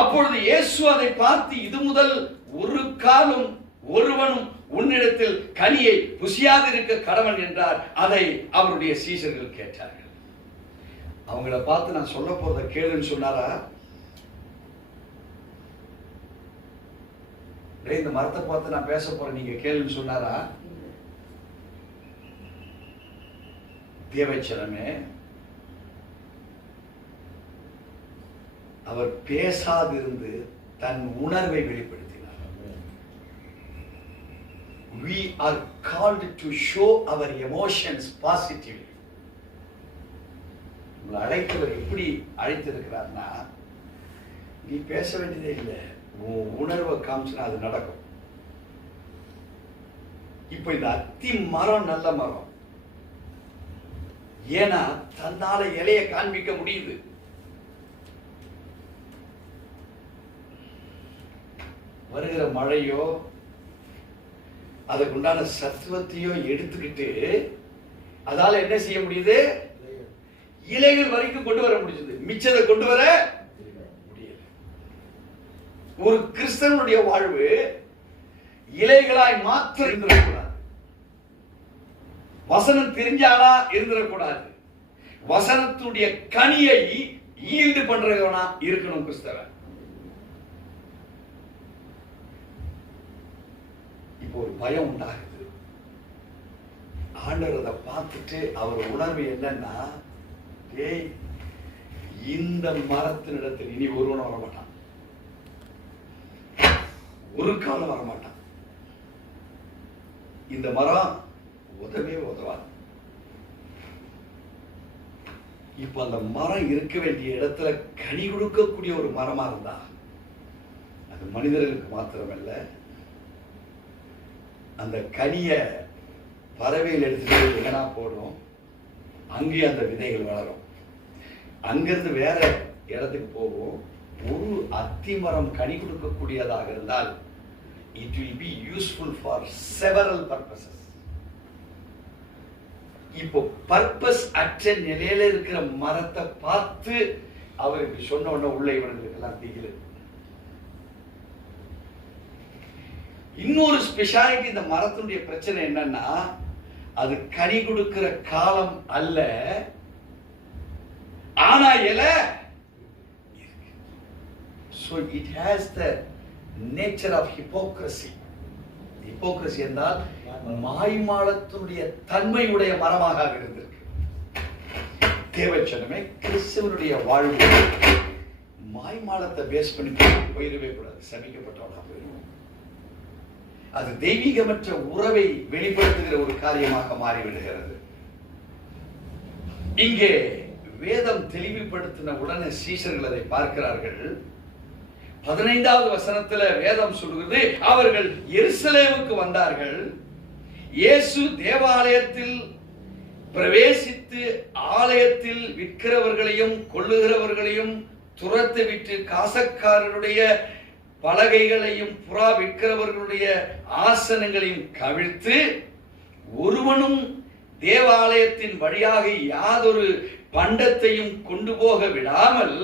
அப்பொழுது இயேசு அதை பார்த்து இது முதல் ஒரு காலம் ஒருவனும் உன்னிடத்தில் கனியை புசியாதிருக்க கடவன் என்றார். அதை அவருடைய சீஷர்கள் கேட்டார்கள். அவங்கள பார்த்து நான் சொல்ல போறத கேளுன்னு சொன்னாரா? இந்த மரத்தை பார்த்து நான் பேச போறேன், நீங்க கேளுன்னு சொன்னாரா? தேவச்சனமே, அவர் பேசாதிருந்து தன் உணர்வை வெளிப்படுத்தினார். we are called to show our emotions positively. உங்களை அழைத்தவர் எப்படி அழைத்திருக்கிறார்னா, நீ பேச வேண்டியதே இல்லை, உன் உணர்வை காமிச்சுனா அது நடக்கும். இப்ப இந்த அத்தி மரம் நல்ல மரம், ஏன்னா தன்னால இலைய காண்பிக்க முடியுது. வருகிற மழையோ அதுக்குண்டான சத்துவத்தையோ எடுத்துக்கிட்டு அதால என்ன செய்ய முடியுது? இலைகள் வரைக்கும் கொண்டு வர முடிஞ்சது, மிச்சத்தை கொண்டு வர முடியல. ஒரு கிறிஸ்தவனுடைய வாழ்வு இலைகளாய் மாத்திரம் இருந்துடக்கூடாது. வசனம் தெரிஞ்சாலா இருந்துடக்கூடாது. வசனத்துடைய கனியை ஈல்டு பண்றவனா இருக்கணும் கிறிஸ்தவன். இப்போ ஒரு பயம் உண்டாகுது. ஆண்டவர் அதை பார்த்துட்டு அவர் உணர்வு என்னன்னா, டேய், இந்த மரத்தினிடத்தில் இனி ஒருவனும் வரமாட்டான், ஒரு காலம் வரமாட்டான். இந்த மரம் உதவே உதவாது. இப்ப அந்த மரம் இருக்க வேண்டிய இடத்துல கனி கொடுக்கக்கூடிய ஒரு மரமா இருந்தா அது மனிதர்களுக்கு மாத்திரமல்ல, அந்த கனிய பறவையில் எடுத்துட்டு எங்கனா போடும், அங்கே அந்த விதைகள் வளரும், அங்கிருந்து வேற இடத்துக்கு போகும். ஒரு அத்தி மரம் கனி கொடுக்கக்கூடியதாக இருந்தால் it will be useful for several purposes. இப்போ பர்பஸ் அற்ற நிலையில இருக்கிற மரத்தை பார்த்து அவருக்கு சொன்ன உடனே உள்ள இவர்களுக்கு எல்லாம் திகிலு. இன்னொரு ஸ்பெஷாலிட்டி இந்த மரத்தினுடைய பிரச்சனை என்னன்னா, அது கனி கொடுக்கிற காலம் அல்ல, ஆனா இலை. So it has the nature of hypocrisy. Hypocrisy என்றால் மாய்மாலத்தினுடைய தன்மையுடைய மரமாக இருந்திருக்கு. தேவச்சனமே, கிறிஸ்துவனுடைய வாழ்வு மாய்மாலத்தை பேஸ் பண்ணி போயிடவே கூடாது, சபிக்கப்பட்டவனா போயிடுவோம். அது தெய்வீகமற்ற உறவை வெளிப்படுத்துகிற ஒரு காரியமாக மாறிவிடுகிறது. இங்கே வேதம் தெளிவுபடுத்தின உடனே சீஷர்கள் அதை பார்க்கிறார்கள். 15வது வசனத்துல வேதம் சொல்கிறது, அவர்கள் எருசலேமுக்கு வந்தார்கள். இயேசு தேவாலயத்தில் பிரவேசித்து ஆலயத்தில் விற்கிறவர்களையும் கொள்ளுகிறவர்களையும் துரத்து விட்டு காசக்காரருடைய பலகைகளையும் புறா விற்கிறவர்களுடைய ஆசனங்களையும் கவிழ்த்து, ஒருவனும் தேவாலயத்தின் வழியாக யாதொரு பண்டத்தையும் கொண்டு போக விடாமல்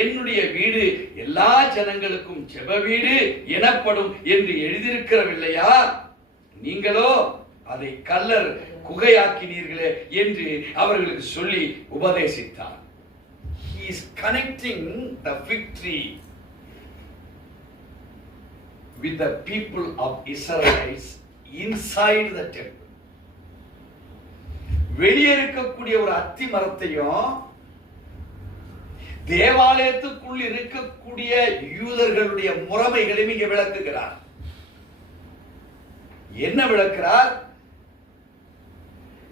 என்னுடைய வீடு எல்லா ஜனங்களுக்கும் ஜெப வீடு எனப்படும் என்று எழுதியிருக்கிறவில்லையா? நீங்களோ அதை கல்லர் குகையாக்கினீர்களே என்று அவர்களுக்கு சொல்லி உபதேசித்தார். He is connecting the fig tree with the people of Israelites inside the temple. வெளியே இருக்கக்கூடிய ஒரு அத்தி மரத்தையும் தேவாலயத்துக்குள் இருக்கக்கூடிய யூதர்களுடைய முறைமைகளையும் இங்கே விளக்குகிறார். என்ன விளக்குறார்?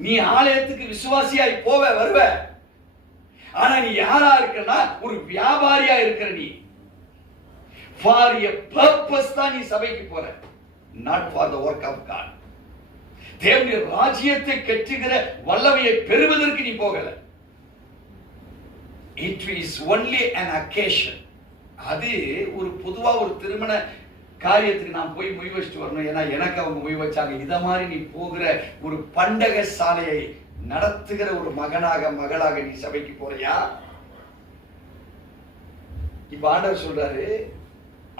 நீ ஆலயத்துக்கு விசுவாசியாய் போவ வருவ, ஆனா நீ யாரா இருக்கனா? ஒரு வியாபாரியா இருக்கிற. நீ for a purpose தான் நீ சபைக்கு போற, not for the work of God. தேவனுடைய ராஜ்யத்தை கட்டுகிற வல்லமையை பெறுவதற்கு நீ போகல. It is only an occasion. அது ஒரு பொதுவா ஒரு திருமண காரியத்துக்கு நான் போய் மொய் வச்சுட்டு வரணும், ஏன்னா எனக்கு அவங்க மொய் வச்சாங்க. இத மாதிரி நீ போகிற ஒரு பண்டக சாலையை நடத்துகிற ஒரு மகனாக மகளாக நீ சபைக்கு போறியா? இப்ப ஆண்டவர் சொல்றாரு,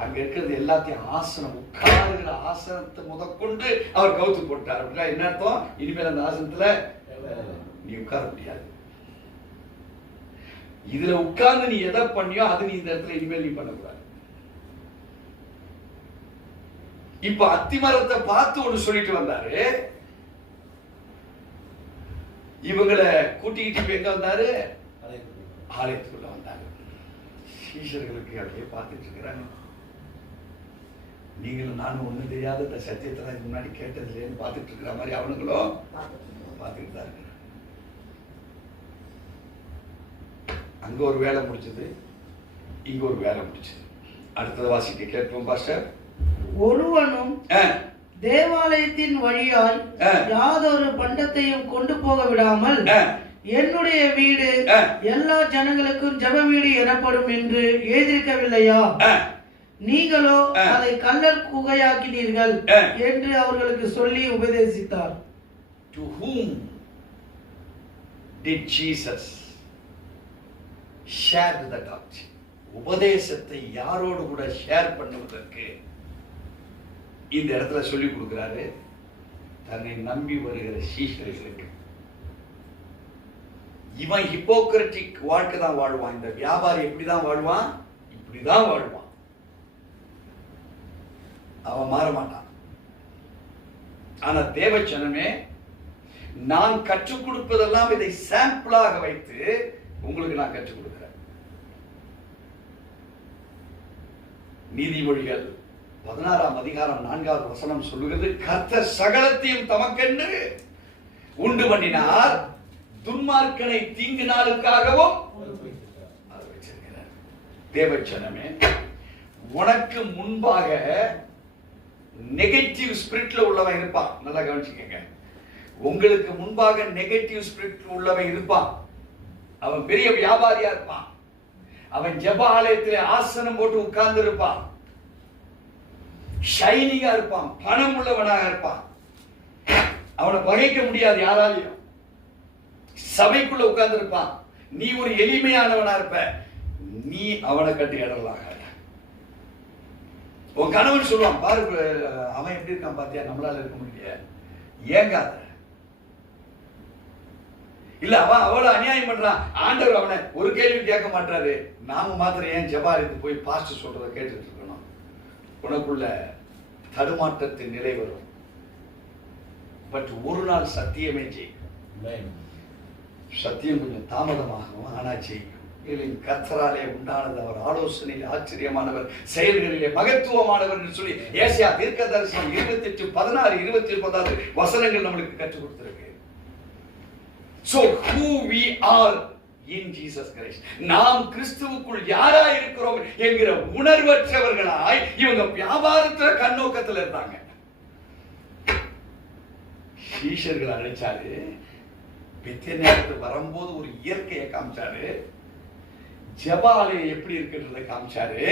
அங்க இருக்கிறது எல்லாத்தையும் ஆசனம், உட்காருகிற ஆசனத்தை முதற்கொண்டு அவர் கவுத்து போட்டார். அப்படின்னா என்ன அர்த்தம்? இனிமேல் அந்த ஆசனத்துல நீ உட்கார முடியாது. இதுல உட்கார்ந்து நீ எதை பண்ணியோ அது நீ இந்த இடத்துல இனிமேல் நீ பண்ணக்கூடாது. இப்ப அத்திமரத்தை பார்த்து ஒண்ணு சொல்லிட்டு வந்தாரு. இவங்களை கூட்டிக்கிட்டு இப்ப எங்க வந்தாரு? ஆலயத்துக்குள்ள வந்தாரு. சீஷர்களுக்கு அப்படியே பார்த்துட்டு இருக்கிறாங்க. நீங்களும் நானும் ஒன்றும் தெரியாத இந்த சத்தியத்தை இதுக்கு முன்னாடி கேட்டதுலேன்னு பார்த்துட்டு இருக்கிற மாதிரி அவனுங்களும் பார்த்துக்கிட்டு தான் இருக்கிறாங்க. அங்க ஒரு வேலை முடிச்சது, இங்க ஒரு வேலை முடிச்சது. அடுத்தது வாசிக்க கேட்போம் பாஸ்டர். ஒருவனும் தேவாலயத்தின் வழியாய் யாதொரு பண்டத்தையும் கொண்டு போக விடாமல் என்னுடைய வீடு எல்லா ஜனங்களுக்கும் ஜெப வீடு எனப்படும் என்று எழுதியிருக்கவில்லையா? நீங்களோ அதை கள்ளர் குகையாக்கினீர்கள் என்று அவர்களுக்கு சொல்லி உபதேசித்தார். To whom did Jesus share the doctrine? உபதேசத்தை யாரோடு கூட ஷேர் பண்ணுவதற்கு இந்த இடத்துல சொல்லி கொடுக்கிறாரு? தன்னை நம்பி வருகிற சீஷர்களுக்கு. இவன் ஹிப்போக்ரட்டிக் வாழ்க்கை தான் வாழ்வான். இந்த வியாபாரி எப்படிதான் வாழ்வான்? இப்படிதான் வாழ்வான். அவன் மாற மாட்டான். ஆனா தேவச்சனமே, நான் கற்றுக் கொடுப்பதெல்லாம் இதை சாம்பிளாக வைத்து உங்களுக்கு நான் கற்றுக் கொடுக்கிறேன். நீதிமொழிகள் 16ஆம் அதிகாரம் 4வது வசனம் சொல்லுகிறது, கர்த்தர் சகலத்தையும் தமக்கென்று உண்டு பண்ணினார், துன்மார்க்கனை தீங்கு நாளுக்காகவும் வச்சிருக்கிறார். தேவச்சனமே, உனக்கு முன்பாக நெகட்டிவ் ஸ்பிரிட்ல உள்ளவன் இருப்பான். நல்லா கவனிச்சுக்கங்க. உங்களுக்கு முன்பாக நெகட்டிவ் ஸ்பிரிட் உள்ளவன் இருப்பான். அவன் பெரிய வியாபாரியா இருப்பான். அவன் ஜெப ஆலயத்திலே ஆசனம் போட்டு உட்கார்ந்து இருப்பான். ஷைனிங்கா இருப்பான். பணம் உள்ளவனாக இருப்பான். அவனை பகைக்க முடியாது யாராலையும். சபைக்குள்ள உட்கார்ந்து இருப்பான். நீ ஒரு எளிமையானவனா இருப்ப. நீ அவனை கட்டி இடலாம். உன் கணவன் சொல்லுவான், பாரு அவன் எப்படி இருக்கான் பாத்தியா, நம்மளால இருக்க முடியல, ஏங்காத. இல்ல அவன் அவ்வளவு அநியாயம் பண்றான், ஆண்டவர் அவனை ஒரு கேள்வி கேட்க மாட்டாரு. நாம மாத்திரம் ஏன் ஜெபாரிக்கு போய் பாஸ்டர் சொல்றத கேட்டுட்டு இருக்கணும்? உனக்குள்ள தடுமாற்றத்தின் நிலை வரும். பட் ஒரு நாள் சத்தியமே ஜெயிக்கும். சத்தியம் கொஞ்சம் தாமதமாகும், ஆனா ஜெயிக்கும். கர்த்தராலே உண்டானது, அவர் ஆலோசனையில் ஆச்சரியமானவர், செயல்களிலே மகத்துவமானவர் என்று சொல்லி ஏசாயா தீர்க்கதரிசனம் 28, 16, 29 வசனங்கள் நம்மளுக்கு கற்றுக் கொடுத்திருக்கு. So who we are in Jesus Christ, நாம் கிறிஸ்துவுக்குள் யாரா இருக்கிறோம் என்கிற உணர்வற்றவர்களாய் இவங்க வியாபாரத்துல கண்ணோக்கத்துல இருந்தாங்க. சீஷர்கள் அழைச்சாரு, பெத்தேனியாவுக்கு வரும்போது ஒரு இயற்கையை காமிச்சாரு, ஜெபாலயம் எப்படி இருக்கின்றதை காமிச்சாரு.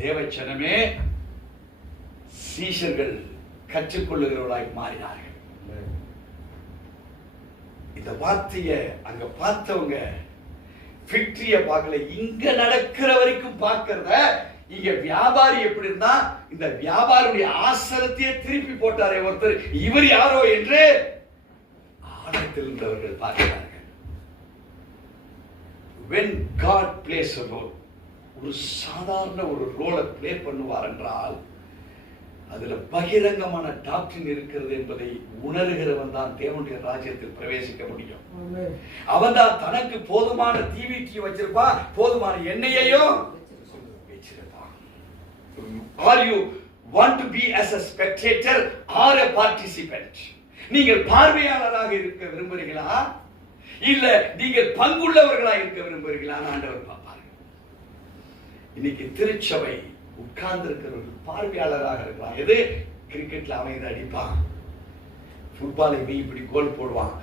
தேவச்சனமே, சீஷர்கள் கற்றுக்கொள்ளுகிறவர்களாய் மாறினார்கள். இந்த வார்த்தையை அங்க பார்த்தவங்க ஃபேக்டரிய பார்க்கல, இங்க நடக்கிற வரைக்கும் பார்க்கிறத. இங்க வியாபாரி எப்படி இருந்தா, இந்த வியாபாரியுடைய ஆசனத்தையே திருப்பி போட்டாரே ஒருத்தர், இவர் யாரோ என்று ஆழத்தில் இருந்தவர்கள் பார்க்கிறார்கள். When God plays a role, ஒரு சாதாரண ஒரு ரோலை பிளே பண்ணுவார் என்றால் அதுல பகிரங்கமான டாக்டரின் இருக்கிறது என்பதை உணர்கிறவன் தான் தேவனுடைய ராஜ்யத்தில் பிரவேசிக்க முடியும். அவன் தான் தனக்கு போதுமான டிவிடி வச்சிருப்பான், போதுமான எண்ணெயையும் வச்சிருப்பான். Are you want to be as a spectator or a participant? நீங்கள் பார்வையாளராக இருக்க விரும்புகிறீர்களா, இல்ல நீங்கள் பங்குள்ளவர்களாக இருக்க விரும்புகிறீர்களா? ஆண்டவர் பார்ப்பார். இன்னைக்கு திருச்சபை உட்கார்ந்து இருக்கிறவர்கள் பார்வையாளராக இருக்கலாம். எது கிரிக்கெட்ல அவன் இதை அடிப்பான், ஃபுட்பாலை இப்படி கோல் போடுவான்,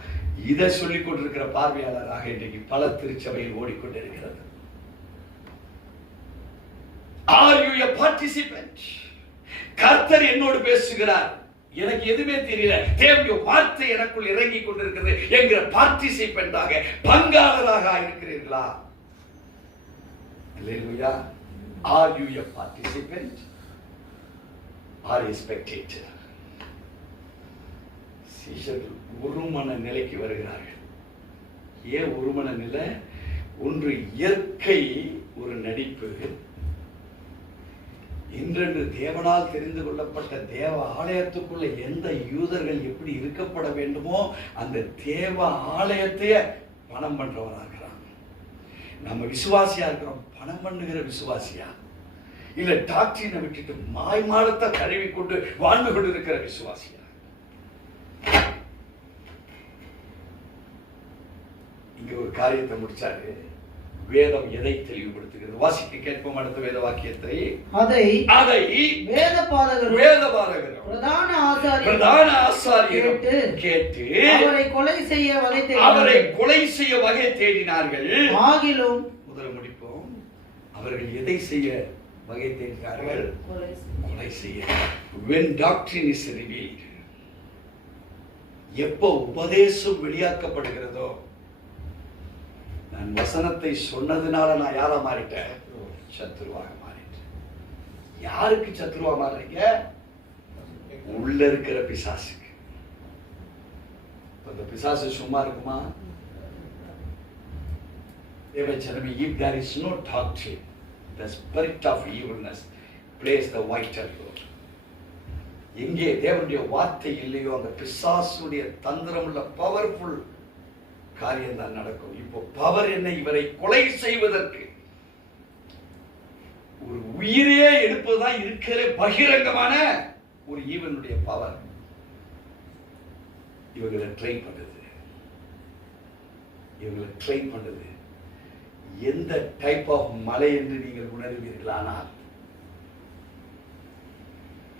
இதை சொல்லிக் கொண்டிருக்கிற பார்வையாளராக இன்றைக்கு பல திருச்சபையில் ஓடிக்கொண்டிருக்கிறது. Are you a participant? கர்த்தர் என்னோடு பேசுகிறார், எனக்கு எதுவுமே தெரியல, தேவனுடைய வார்த்தை எனக்குள் இறங்கி கொண்டிருக்கிறது என்கிற பார்ட்டிசிபென்டாக, பங்காளராக இருக்கிறீர்களா? அல்லேலூயா. Are you a participant or a spectator? சீஷர்கள் ஒருமன நிலைக்கு வருகிறார்கள். ஏன் ஒருமன நிலை? ஒன்று இயற்கை ஒரு நடிப்பு, இன்றென்று தேவனால் தெரிந்து கொள்ளப்பட்ட தேவ ஆலயத்துக்குள்ள எந்த யூதர்கள் எப்படி இருக்கப்பட வேண்டுமோ அந்த தேவ ஆலயத்தைய பணம் பண்றவனா இருக்கிறான். நம்ம விசுவாசியா இருக்கிறோம், பணம் பண்ணுகிற விசுவாசியா? இல்ல டாக்டரினை விட்டுட்டு மாய்மாலத்தை கழுவி கொண்டு வாழ்ந்து கொண்டு இருக்கிற விசுவாசியா? இங்க ஒரு காரியத்தை முடிச்சாரு. வேதம் எதை தெளிவுபடுத்துகிறது? வாசிக்க கேட்போம் அடுத்த வேத வாக்கியத்தை. அதை வேதபாரகரும் பிரதான ஆசாரியரும் கேட்டு அவரை கொலை செய்ய வகை தேடினார்கள். ஆகிலும் முதல்ல முடிப்போம். அவர்கள் எதை செய்ய வகை தேடினார்கள்? கொலை செய்ய. When doctrine is revealed, எப்போ உபதேசம் வெளியாக்கப்படுகிறதோ, நான் வசனத்தை சொன்னதுனால நான் யாரா மாறிட்டேன்? சத்துருவாக மாறிட்டேன். யாருக்கு சத்துருவா மாறுறீங்க? உள்ள இருக்கிற பிசாசுக்கு. அந்த பிசாசு சும்மா இருக்குமா? தேவச்சனமே, if there is no doctrine, the spirit of evilness plays the vital role. எங்கே தேவனுடைய வார்த்தை இல்லையோ அந்த பிசாசுடைய தந்திரம் உள்ள பவர்ஃபுல் காரியம் தான் நடக்கும். இப்போ பவர் என்ன? இவரை கொலை செய்வதற்கு ஒரு உயிரே எடுப்பதுதான் இருக்கிற பகிரங்கமான ஒரு ஈவனுடைய பவர். இவங்களை ட்ரெயின் பண்ணுது. எந்த டைப் ஆஃப் மலை என்று நீங்கள் உணர்வீர்களானால்,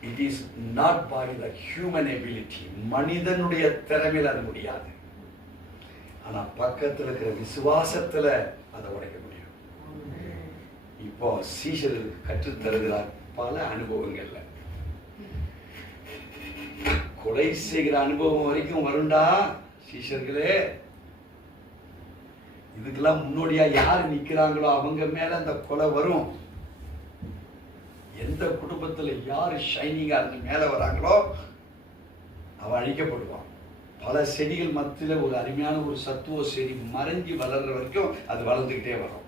it is not by the human ability. மனிதனுடைய திறமையில் அது முடியாது. ஆனா பக்கத்தில் இருக்கிற விசுவாசத்துல அதை உடைக்க முடியும். இப்போ சீஷர்களுக்கு கற்றுத்தருகிறார் பல அனுபவங்கள்ல. கொலை செய்கிற அனுபவம் வரைக்கும் வருண்டா சீஷர்களே. இதுக்கெல்லாம் முன்னோடியா யார் நிக்கிறாங்களோ அவங்க மேல அந்த கொலை வரும். எந்த குடும்பத்துல யாரு ஷைனிங்கா இருந்து மேல வராங்களோ அவன் அழிக்கப்படுவான். பல செடிகள் மத்தியில் ஒரு அருமையான ஒரு சத்துவ செடி மறைஞ்சி வளர்ற வரைக்கும் அது வளர்ந்துக்கிட்டே வரும்.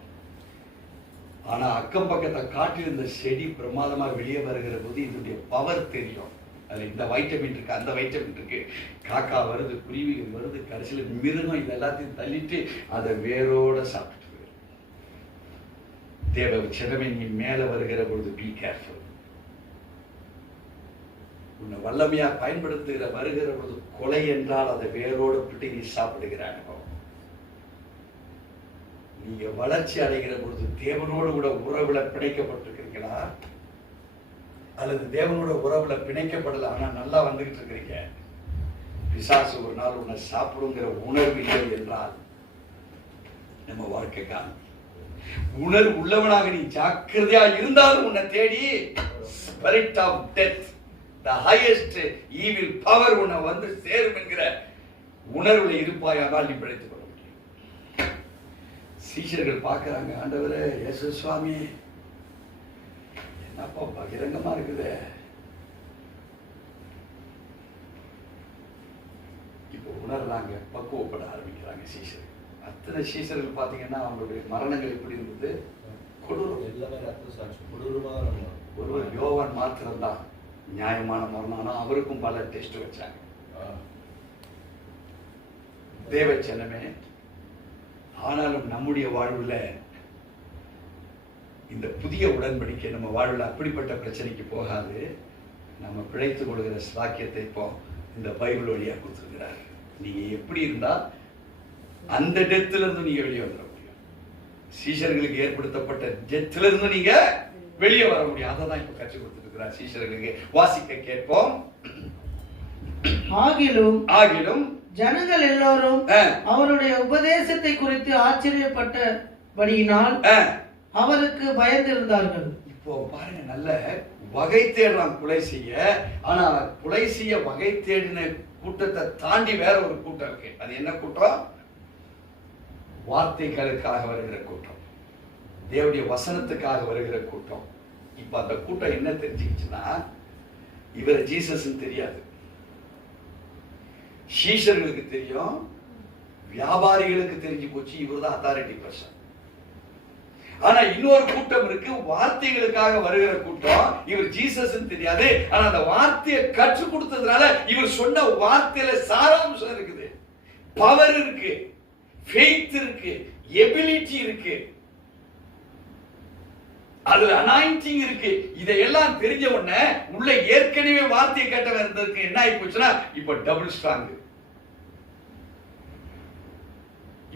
ஆனா அக்கம் பக்கத்தை காட்டில் இந்த செடி பிரமாதமா வெளியே வருகிற போது இதனுடைய பவர் தெரியும். அதுல இந்த வைட்டமின் இருக்கு, அந்த வைட்டமின் இருக்கு. காக்கா வருது, குருவிகள் வருது, கடைசியில் மிருகம் இது எல்லாத்தையும் தள்ளிட்டு அதை வேரோட சாப்பிட்டு போயிடும். தேவ சிதமே, நீ மேல வருகிற பொழுது பி கேர்ஃபுல். உன்னை வல்லமையா பயன்படுத்துகிற வருகிற பொழுது கொலை என்றால் அதை வேரோடு பிட்டு நீ சாப்பிடுகிற அனுபவம். நீங்க வளர்ச்சி அடைகிற பொழுது தேவனோடு கூட உறவுல பிணைக்கப்பட்டிருக்கிறீங்களா? அல்லது தேவனோட உறவுல பிணைக்கப்படல ஆனா நல்லா வந்துகிட்டு இருக்கிறீங்க. பிசாசு ஒரு நாள் உன்னை சாப்பிடுங்கிற உணர்வு இல்லை என்றால் நம்ம வாழ்க்கை காணும். உணர்வு உள்ளவனாக நீ ஜாக்கிரதையா இருந்தாலும் உன்னை தேடி spirit of death, the highest evil power உன்னை வந்து சேரும் என்கிற உணர்வுல இருப்பாயானால் நீ பிழைத்துக் கொள்ள முடியும். சீஷர்கள் பார்க்கறாங்க, ஆண்டவரே இயேசு சுவாமி என்னப்பா பகிரங்கமா இருக்குது. இப்போ உணர்றாங்க, பக்குவப்பட ஆரம்பிக்கிறாங்க சீஷர்கள். அத்தனை சீஷர்கள் பார்த்தீங்கன்னா அவங்களுடைய மரணங்கள் எப்படி இருந்தது? கொடூரம். ஒருவர் யோவான் மாத்திரம்தான் நியாயமான மரணம். ஆனா அவருக்கும் பல டெஸ்ட் வச்சாங்க. தேவச்சனமே, ஆனாலும் நம்முடைய வாழ்வுல இந்த புதிய உடன்படிக்கை நம்ம வாழ்வுல அப்படிப்பட்ட பிரச்சனைக்கு போகாது. நம்ம பிழைத்துக் கொள்கிற சாக்கியத்தை இப்போ இந்த பைபிள் வழியா கொடுத்துருக்கிறார். நீங்க எப்படி இருந்தா அந்த டெத்துல இருந்து நீங்க வெளியே வந்துட முடியும். சீஷர்களுக்கு ஏற்படுத்தப்பட்ட டெத்துல இருந்து நீங்க வெளியே வர முடியும். அதை தான் இப்ப கற்றுக் கொடுத்துருக்கிறார் சீஷர்களுக்கு. வாசிக்க கேட்போம். ஆகிலும் ஜனங்கள் எல்லோரும் அவருடைய உபதேசத்தை குறித்து ஆச்சரியப்பட்டபடியினால் அவருக்கு பயந்திருந்தார்கள். இப்போ பாருங்க, நல்ல வகை தேடுறான் கொலை செய்ய. ஆனா கொலை செய்ய வகை தேடின கூட்டத்தை தாண்டி வேற ஒரு கூட்டம் இருக்கு. அது என்ன கூட்டம்? வார்த்தைகளுக்காக வருகிற கூட்டம், தேவனுடைய வசனத்துக்காக வருகிற கூட்டம். இப்ப அந்த கூட்டம் என்ன தெரிஞ்சுக்கிச்சுன்னா, இவர் ஜீசஸ் தெரியாது, சீஷர்களுக்கு தெரியும், வியாபாரிகளுக்கு தெரிஞ்சு போச்சு இவர் தான் அத்தாரிட்டி பர்சன். ஆனா இன்னொரு கூட்டம் இருக்கு, வார்த்தைகளுக்காக வருகிற கூட்டம். இவர் ஜீசஸ் தெரியாது, ஆனா அந்த வார்த்தையை கற்றுக் கொடுத்ததுனால இவர் சொன்ன வார்த்தையில சாராம்சம் இருக்குது, பவர் இருக்கு, ஃபெய்த் இருக்கு, எபிலிட்டி இருக்கு. அதுல அனாயிண்டிங் இருக்கு. இதையெல்லாம் தெரிஞ்ச உடனே உள்ள ஏற்கனவே வார்த்தையை கேட்டவன் இருந்ததுக்கு என்ன ஆகி போச்சுன்னா இப்ப டபுள் ஸ்ட்ராங்.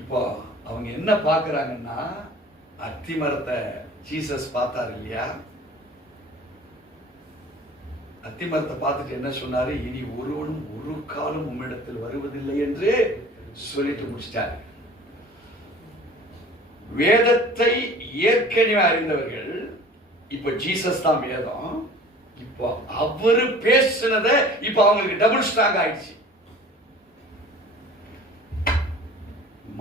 இப்போ அவங்க என்ன பாக்குறாங்கன்னா, அத்தி மரத்தை ஜீசஸ் பார்த்தாரு இல்லையா, அத்தி மரத்தை பார்த்துட்டு என்ன சொன்னாரு, இனி ஒருவனும் ஒரு காலம் உம்மிடத்தில் வருவதில்லை என்று சொல்லிட்டு முடிச்சிட்டாரு. வேதத்தை ஏற்கனவே அறிந்தவர்கள், இப்ப ஜீசஸ் தான் வேதம், இப்போ அவரு பேசுனத இப்ப அவங்களுக்கு டபுள் ஸ்ட்ராங் ஆயிடுச்சு.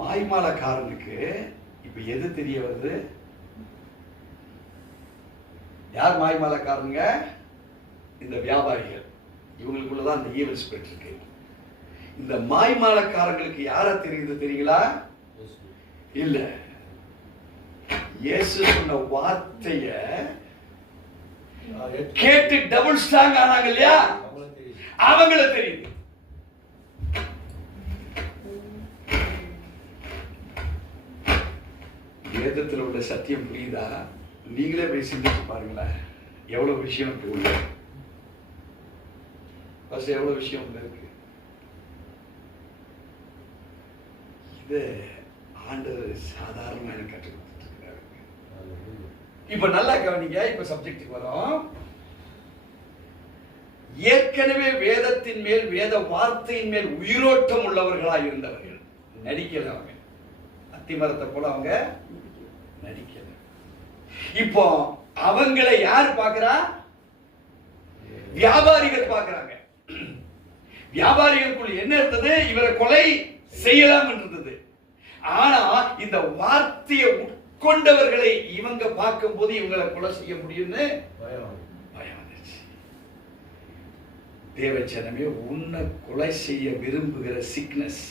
மாய்மாலக்காரனுக்கு இப்ப எது தெரிய வருது? யார் மாய்மாலக்காரனுங்க? இந்த வியாபாரிகள். இவங்களுக்குள்ளதான் இந்த ஈவல் ஸ்பிரிட் இருக்கு. இந்த மாய்மாலக்காரங்களுக்கு யார தெரியுது தெரியுங்களா? இல்ல, இயேசு சொன்ன வார்த்தைய கேட்டு டபுள் ஸ்ட்ராங் ஆனாங்க இல்லையா, அவங்கள தெரியுது. வேதத்தில் உள்ள சத்தியம் புரியுதா? நீங்களே போய் சிந்திச்சு பாருங்களேன், எவ்வளவு விஷயம் இருக்கு. எவ்வளவு விஷயம் இருக்கு. இது ஆண்டவர் சாதாரணமா எனக்கு கற்றுக் கொடுத்துட்டு இருக்கிறாரு. இப்ப நல்லா கவனிங்க. இப்ப சப்ஜெக்டுக்கு வரோம். ஏற்கனவே வேதத்தின் மேல், வேத வார்த்தையின் மேல் உயிரோட்டம் உள்ளவர்களா இருந்தவர்கள் நடிக்கல. அவங்க அத்திமரத்தை போல அவங்க நடிக்கல. இப்போ அவங்களை யார் பார்க்கிறா? வியாபாரிகள் பார்க்கிறாங்க. வியாபாரிகளுக்குள் என்ன இருந்தது? இவரை கொலை செய்யலாம் இருந்தது. ஆனா இந்த வார்த்தையை உட்கொண்டவர்களை இவங்க பார்க்கும் போது இவங்களை கொலை செய்ய முடியும்னு பயம் வந்துச்சு. தேவச்சனமே, உன்னை கொலை செய்ய விரும்புகிற சிக்னஸ்,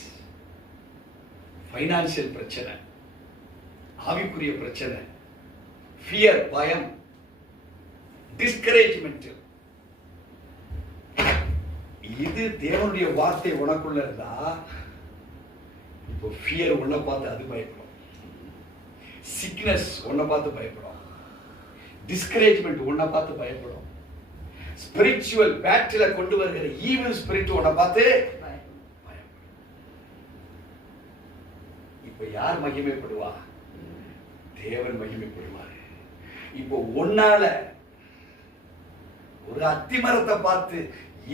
பைனான்சியல் பிரச்சனை, ஆவிக்குரிய பிரச்சனை, ஃபியர், பயம், டிஸ்கரேஜ்மெண்ட், இது தேவனுடைய வார்த்தை உனக்குள்ள இருந்தா இப்போ ஃபியர் உன்னை பார்த்து அது பயப்படும், சிக்னஸ் உன்னை பார்த்து பயப்படும், டிஸ்கரேஜ்மெண்ட் உன்னை பார்த்து பயப்படும், ஸ்பிரிச்சுவல் பேட்டில கொண்டு வருகிற ஈவில் ஸ்பிரிட் உன்னை பார்த்து பயப்படும். இப்ப யார் மகிமைப்படுவா? தேவன் மகிமைப்படுவார். இப்போ உன்னால ஒரு அத்திமரத்தை பார்த்து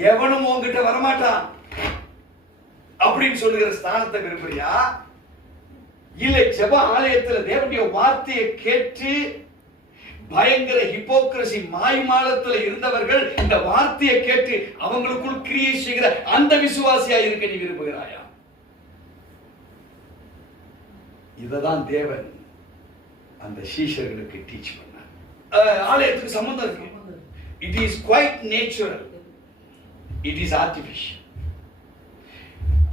எவனும் உன்கிட்ட வரமாட்டான் அப்படின்னு சொல்லுகிற ஸ்தானத்தை விரும்புறியா? இல்ல ஜெப ஆலயத்தில் தேவனுடைய வார்த்தையை கேட்டு பயங்கர ஹிப்போக்ரசி மாய்மாலத்துல இருந்தவர்கள் இந்த வார்த்தையை கேட்டு அவங்களுக்குள் கிரியை செய்கிற அந்த விசுவாசியா இருக்க நீ விரும்புகிறாயா? இததான் தேவன் அந்த சீஷர்களுக்கு டீச் பண்ணார். ஆலயத்துக்கு சம்பந்தம் இருக்கு. It is quite natural. It is artificial.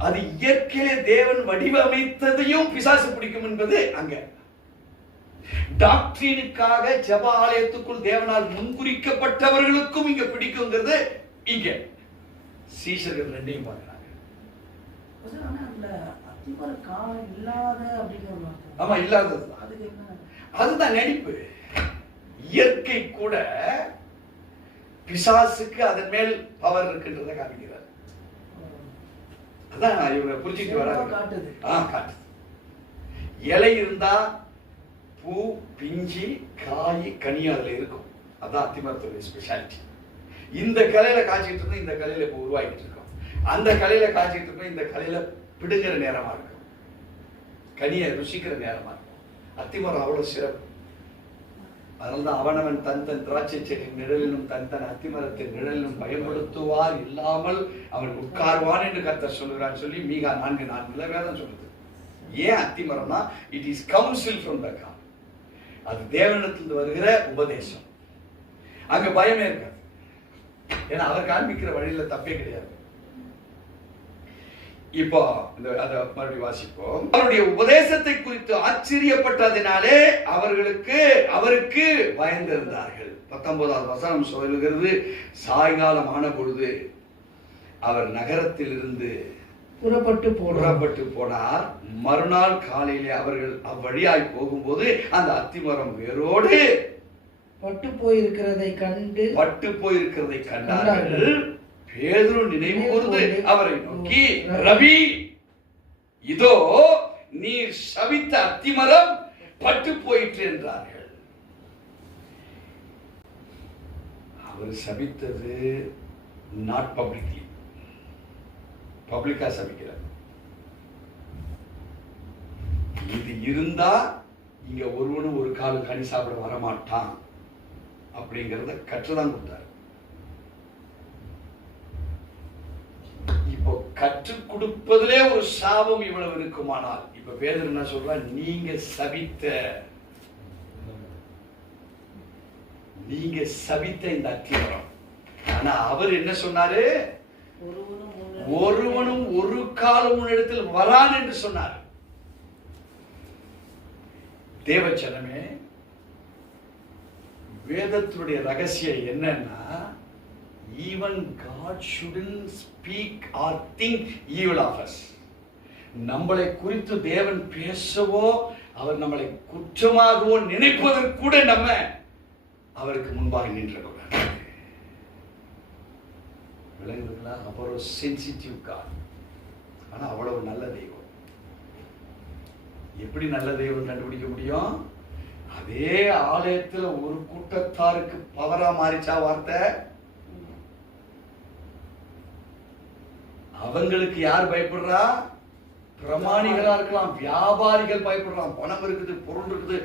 அது இயற்கையிலே தேவன் வடிவமைத்ததையும் பிசாசு பிடிக்கும் என்பது அங்க. டாக்டரினுக்காக ஜெப ஆலயத்துக்குள் தேவனால் முன்குறிக்கப்பட்டவர்களுக்கும் இங்க பிடிக்குங்கிறது இங்க. சீஷர்கள் ரெண்டையும் பார்க்கிறாங்க. ஆமா, இல்லாதது. அதுதான் நடிப்பு. இயற்கை கூட பிசாசுக்கு அதன் மேல் பவர் இருக்குன்றத காமிக்கிறார். அதான் இவங்க புரிஞ்சுட்டு வராங்க. காட்டுது. இலை இருந்தா பூ, பிஞ்சி, காய், கனி அதுல இருக்கும். அதான் அத்திமரத்துடைய ஸ்பெஷாலிட்டி. இந்த கலையில காய்ச்சிட்டு இருக்கோம், இந்த கலையில இப்ப உருவாகிட்டு இருக்கோம். அந்த கலையில காய்ச்சிட்டு இருக்கோம், இந்த கலையில பிடுங்கிற நேரமா இருக்கும், கனியை ருசிக்கிற நேரமா இருக்கும். அத்திமரம் அவ்வளவு சிறப்பு. அதனால்தான் அவனவன் தன் தன் திராட்சை செடி நிழலிலும் தன் தன் அத்திமரத்தின் நிழலிலும் பயன்படுத்துவார் இல்லாமல் அவன் உட்கார்வான் என்று கர்த்தர் சொல்லுகிறான் சொல்லி மீகா 4:4 வேதம் சொல்லுது. ஏன் அத்திமரம்னா it is counsel from the God. அது தேவனிடத்திலிருந்து வருகிற உபதேசம். அங்க பயமே இருக்காது. ஏன்னா அவர் காண்பிக்கிற வழியில தப்பே கிடையாது. இப்போ அதை மறுபடியும் வாசிப்போம். அவருடைய உபதேசத்தை குறித்து ஆச்சரியப்பட்டதினாலே அவருக்கு பயந்திருந்தார்கள். 19வது வசனம் சொல்லுகிறது, சாயங்காலம் ஆன பொழுது அவர் நகரத்தில் இருந்து புறப்பட்டு போனார். மறுநாள் காலையிலே அவர்கள் அவ்வழியாய் போகும்போது அந்த அத்திமரம் வேரோடு பட்டு போயிருக்கிறதை கண்டார்கள். பேதுரு நினைவு கூர்ந்து அவரை நோக்கி, ரபி, இதோ நீர் சபித்த அத்திமரம் பட்டு போயிற்று என்றார்கள். அவர் சபித்தது நாட் பப்ளிக்லி, பப்ளிக்கா சபிக்கிறார். இது இருந்தா இங்க ஒருவனும் ஒரு கால் கனி சாப்பிட வரமாட்டான் அப்படிங்கிறத கற்றுதான் கொடுத்தார். இப்போ கற்றுக் கொடுப்பதிலே ஒரு சாபம் இவ்வளவு இருக்குமானால், இப்ப பேதுரு என்ன சொல்றா, நீங்க சபித்த இந்த அத்திமரம். ஆனா அவர் என்ன சொன்னாரு, ஒருவனும் ஒரு காலம் இடத்தில் வரான் என்று சொன்னார். தேவச்சனமே, வேதத்தினுடைய ரகசியம் என்னன்னா, even God shouldn't speak or think evil of us. நம்மளை குறித்து தேவன் பேசவோ அவர் நம்மளை குற்றமாகவோ நினைப்பதற்கு கூட நம்ம அவருக்கு முன்பாக நின்றக்கூடாது. விளங்குதுங்களா? அவ்வளவு சென்சிட்டிவ் காட். ஆனா அவ்வளவு நல்ல தெய்வம். எப்படி நல்ல தெய்வம் கண்டுபிடிக்க முடியும்? அதே ஆலயத்துல ஒரு கூட்டத்தாருக்கு பவரா மாறிச்சா வார்த்தை. அவங்களுக்கு யார் பயப்படுறா? பிரமாணிகளா இருக்கலாம், வியாபாரிகள் பயப்படுறான். பணம் இருக்குது, பொருள் இருக்குது,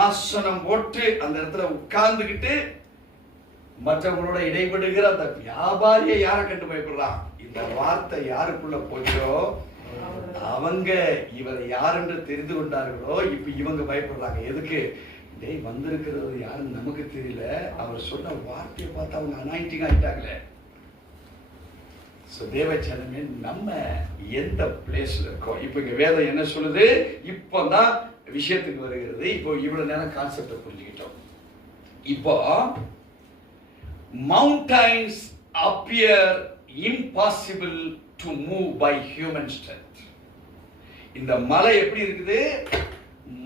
ஆசனம் போட்டு அந்த இடத்துல உட்கார்ந்துகிட்டு மற்றவங்களோட இடைபடுகிற அந்த வியாபாரியை யாரை கண்டு பயப்படுறான்? இந்த வார்த்தை யாருக்குள்ள போச்சோ அவங்க இவரை யார் என்று தெரிந்து கொண்டார்களோ இப்ப இவங்க பயப்படுறாங்க. எதுக்கு? டேய், வந்திருக்கிறது யாருன்னு நமக்கு தெரியல, அவர் சொன்ன வார்த்தையை பார்த்து அவங்க அனாயிண்டிங் ஆயிட்டாங்களே. தேவச்சனமே, நம்ம எந்த பிளேஸ்ல இருக்கோம்? இப்ப இங்க வேதம் என்ன சொல்லுது? இப்பதான் விஷயத்துக்கு வருகிறது. இப்போ இவ்வளவு நேரம் கான்செப்டை புரிஞ்சுக்கிட்டோம். இப்போ mountains appear impossible to move by human strength. இந்த மலை எப்படி இருக்குது?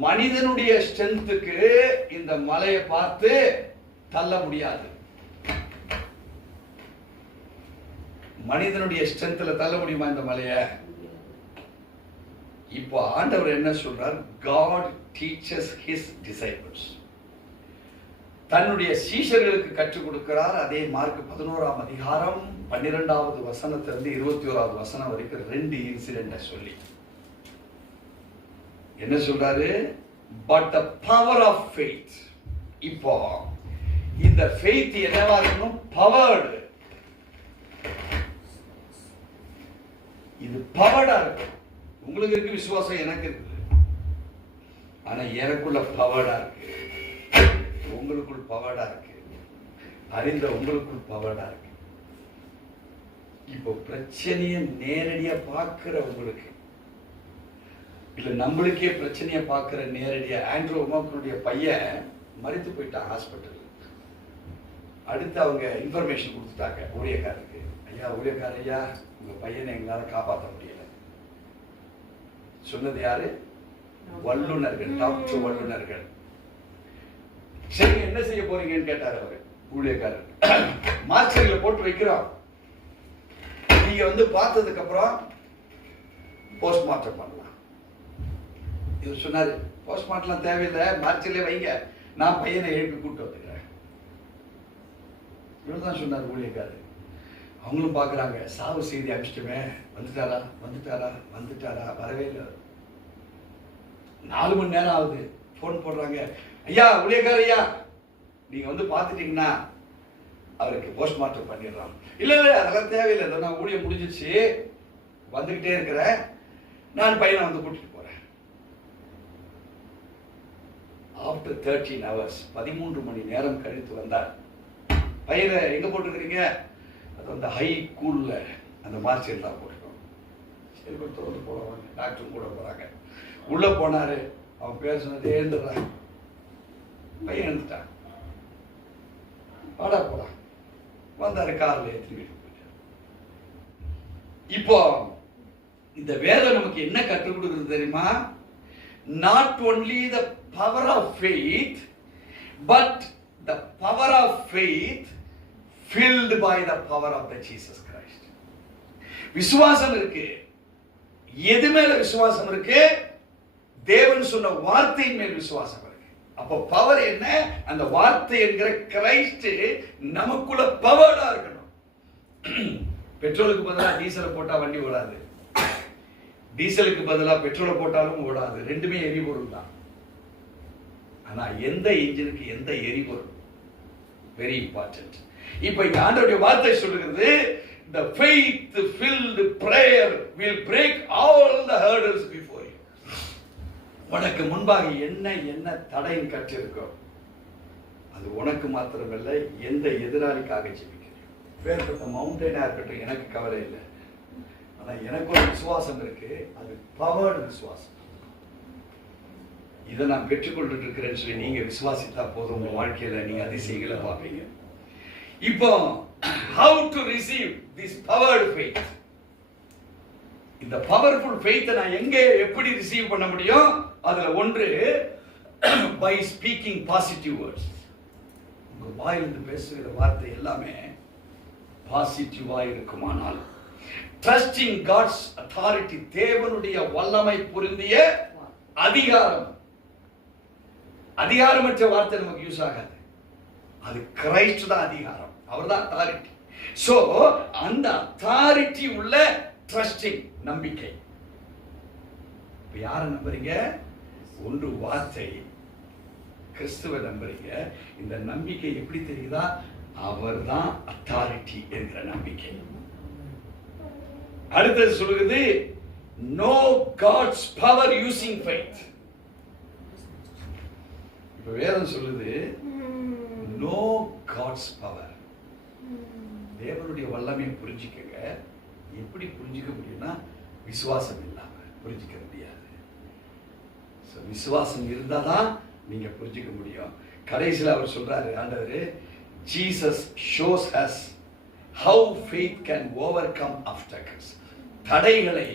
மனிதனுடைய ஸ்ட்ரென்த்துக்கு இந்த மலையை பார்த்து தள்ள முடியாது. மனிதனுடைய ஸ்ட்ரென்த்ல தள்ள முடியுமா இந்த மலைய? இப்போ ஆண்டவர் என்ன சொல்றார்? God teaches his disciples. தன்னுடைய சீஷர்களுக்கு கற்றுக் கொடுக்கிறார். அதே மார்க் 11ஆம் அதிகாரம் 12வது வசனத்திலிருந்து 21வது வசனம் வரைக்கும் 2 இன்சிடென்ட சொல்லி என்ன சொல்றாரு? But the power of faith. இப்போ இந்த faith என்னவா இருக்கணும்? பவர்டு. இது பவர்டா இருக்கு. உங்களுக்கு இருக்கு விசுவாசம், எனக்கு இருக்குது. ஆனா எனக்குள்ள பவர்டா இருக்கு, உங்களுக்குள் பவர்டா இருக்கு, அறிந்த உங்களுக்குள் பவர்டா இருக்கு. இப்போ பிரச்சனையை நேரடியா பார்க்கிற உங்களுக்கு இல்ல நம்மளுக்கே பிரச்சனையை பார்க்கிற நேரடியா. ஆண்ட்ரூ உமாக்களுடைய பையன் மரித்து போயிட்டான் ஹாஸ்பிட்டல். அடுத்து அவங்க இன்ஃபர்மேஷன் கொடுத்துட்டாங்க ஊழியக்காரருக்கு. ஐயா, ஊழியக்கார ஐயா, உங்க பையனை எங்களால காப்பாற்ற முடியல. சொன்னது யாரு? வல்லுநர்கள், டாக்டர் வல்லுநர்கள். சரி, என்ன செய்ய போறீங்கன்னு கேட்டார் அவரு ஊழியக்காரர். மார்ச்சரியில போட்டு வைக்கிறோம், நீங்க வந்து பார்த்ததுக்கு அப்புறம் போஸ்ட்மார்ட்டம் பண்ணலாம். இவர் சொன்னாரு, போஸ்ட்மார்ட்டம் தேவையில்லை, மார்ச்சரியில வைங்க, நான் பையனை எழுப்பி கூட்டு வந்துக்கிறேன். இவ்வளவுதான் சொன்னார் ஊழியக்காரர். அவங்களும் பாக்குறாங்க, சாவு செய்தி அனுப்பிச்சிட்டுமே, வந்துட்டாரா வந்துட்டாரா வந்துட்டாரா, வரவே இல்லை. 4 மணி நேரம் ஆகுது. போன் போடுறாங்க, ஐயா ஊழியக்கார ஐயா, நீங்க வந்து பாத்துட்டீங்கன்னா அவருக்கு போஸ்ட்மார்ட்டம் பண்ணிடுறோம். இல்ல இல்ல, அதெல்லாம் தேவையில்லை, நான் ஊழியம் முடிஞ்சிச்சு, வந்துகிட்டே இருக்கிறேன், நான் பையனை வந்து கூட்டிட்டு போறேன். ஆஃப்டர் 13 hours, 13 மணி நேரம் கழித்து வந்தார். பையனை எங்க போட்டுக்கிறீங்க? அது வந்து ஹை கூல்ல அந்த மார்ச்சல் தான் போட்டுக்கோம். சரி, தொடர்ந்து போடுவாங்க, டாக்டரும் கூட போறாங்க. உள்ள போனாரு, அவன் பேசுனது எழுந்துடுறான். பையன் எழுந்துட்டான். வாடா போலாம். வந்தாரு, கார்ல ஏற்றி வீட்டுக்கு போயிட்டார். இப்போ இந்த வேதம் நமக்கு என்ன கற்றுக் கொடுக்குறது தெரியுமா? Not only the power of faith, but the power of faith filled by the power of the Jesus Christ. விசுவாசம் இருக்கு. எது மேல விசுவாசம் இருக்கு? தேவன் சொன்ன வார்த்தையின் மேல் விசுவாசம் இருக்கு. அப்போ பவர் என்ன? அந்த வார்த்தை என்கிற கிரைஸ்ட் நமக்குள்ள பவர்டா இருக்கணும். பெட்ரோலுக்கு பதிலா டீசலை போட்டா வண்டி ஓடாது. டீசலுக்கு பதிலா பெட்ரோலை போட்டாலும் ஓடாது. ரெண்டுமே எரிபொருள் தான். ஆனா எந்த இன்ஜினுக்கு எந்த எரிபொருள்? Very important. இப்போ இந்த ஆண்டவருடைய வார்த்தை சொல்லுகிறது, the faith filled prayer will break all the hurdles before you. உனக்கு முன்பாக என்ன தடையும் கற்றிருக்கோ அது உனக்கு மாத்திரமல்ல, எந்த எதிராளிக்காக ஜெபிக்கிறீங்க. வேறுபட்ட மவுண்டனா இருக்கட்டும், எனக்கு கவலை இல்லை. ஆனா எனக்கு ஒரு விசுவாசம் இருக்கு, அது பவர்டு விசுவாசம். இதை நான் பெற்றுக்கொண்டு இருக்கிறேன்னு சொல்லி நீங்க விசுவாசித்தா போதும், உங்க வாழ்க்கையில நீங்க அதிசயங்களை பார்ப்பீங்க. இப்போ how to receive this powered faith? இந்த பவர்ஃபுல் ஃபெய்த்தை நான் எங்க எப்படி ரிசீவ் பண்ண முடியும்? அதுல ஒன்று, by speaking positive words. உங்க வாயிலிருந்து பேசுகிற வார்த்தை எல்லாமே பாசிட்டிவா இருக்குமானால், trusting God's authority, தேவனுடைய வல்லமை பொருந்திய அதிகாரம். அதிகாரமற்ற வார்த்தை நமக்கு யூஸ் ஆகாது. அது கிரைஸ்ட் தான் அதிகாரம், அவர் தான் அத்தாரிட்டி. சோ அந்த அத்தாரிட்டி உள்ள ட்ரஸ்டிங், நம்பிக்கை. இப்ப யாரை நம்புறீங்க? ஒன்று வார்த்தை, கிறிஸ்துவ நம்புறீங்க. இந்த நம்பிக்கை எப்படி தெரியுதா? அவர் தான் அத்தாரிட்டி என்கிற நம்பிக்கை. அடுத்தது சொல்லுகிறது, know God's power using faith. இப்ப வேதம் சொல்லுது, know God's power. தேவனுடைய வல்லமையை புரிஞ்சுக்கங்க. எப்படி புரிஞ்சுக்க முடியும்னா, விசுவாசம் இல்லாம புரிஞ்சுக்க முடியாது. விசுவாசம் இருந்தாதான் நீங்க புரிஞ்சுக்க முடியும். கடைசியில் அவர் சொல்றாரு, ஆண்டவர், Jesus shows us how faith can overcome obstacles. தடைகளை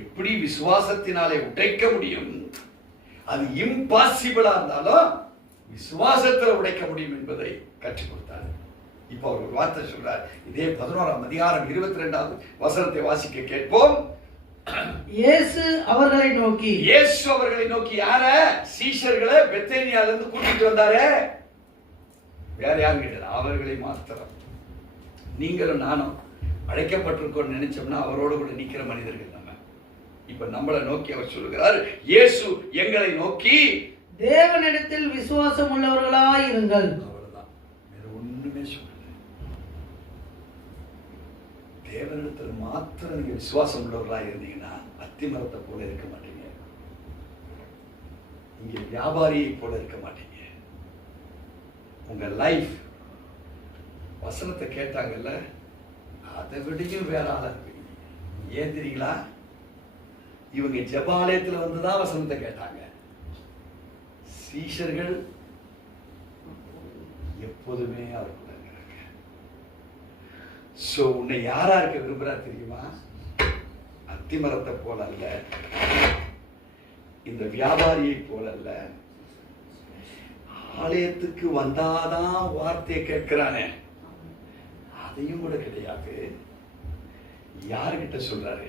எப்படி விசுவாசத்தினாலே உடைக்க முடியும். அது இம்பாசிபிளா இருந்தாலும் விசுவாசத்தில் உடைக்க முடியும் என்பதை கற்றுக் கொடுத்தார். இப்போ அவர் ஒரு வார்த்தை சொல்றார். இதே 11ஆம் அதிகாரம் 22வது வசனத்தை வாசிக்க கேட்போம். இயேசு அவர்களை நோக்கி, இயேசு அவர்களை நோக்கி யார? சீஷர்களை பெத்தேனியால இருந்து கூட்டிட்டு வந்தாரே, வேற யாரும் கிடையாது, அவர்களை மாத்திரம். நீங்களும் நானும் அழைக்கப்பட்டிருக்கோம் நினைச்சோம்னா அவரோடு கூட நிக்கிற மனிதர்கள் நம்ம. இப்ப நம்மளை நோக்கி அவர் சொல்லுகிறார், இயேசு எங்களை நோக்கி, தேவனிடத்தில் விசுவாசம் உள்ளவர்களாய் இருங்கள். அவ்வளவுதான், வேற ஒண்ணுமே சொல்லல. தேவனிடத்தில் மாத்திரம் நீங்க விசுவாசம் உள்ளவர்களாக இருந்தீங்கன்னா அத்திமரத்தை போல இருக்க மாட்டீங்க. இங்க வியாபாரியை போல இருக்க மாட்டீங்க. உங்க லைஃப் வசனத்தை கேட்டாங்கல்ல, அதை விடையும் வேற ஆளா இருப்பீங்க. ஏன் தெரியுங்களா? இவங்க ஜெபாலயத்தில் வந்துதான் வசனத்தை கேட்டாங்க. சீஷர்கள் எப்போதுமே அவர் கூட இருக்கிறாங்க. சோ உன்னை யாரா இருக்க விரும்புறா தெரியுமா? அத்திமரத்தை போல அல்ல, இந்த வியாபாரியை போல அல்ல. ஆலயத்துக்கு வந்தாதான் வார்த்தையை கேட்கிறானே, அதையும் கூட கிடையாது. யாருகிட்ட சொல்றாரு?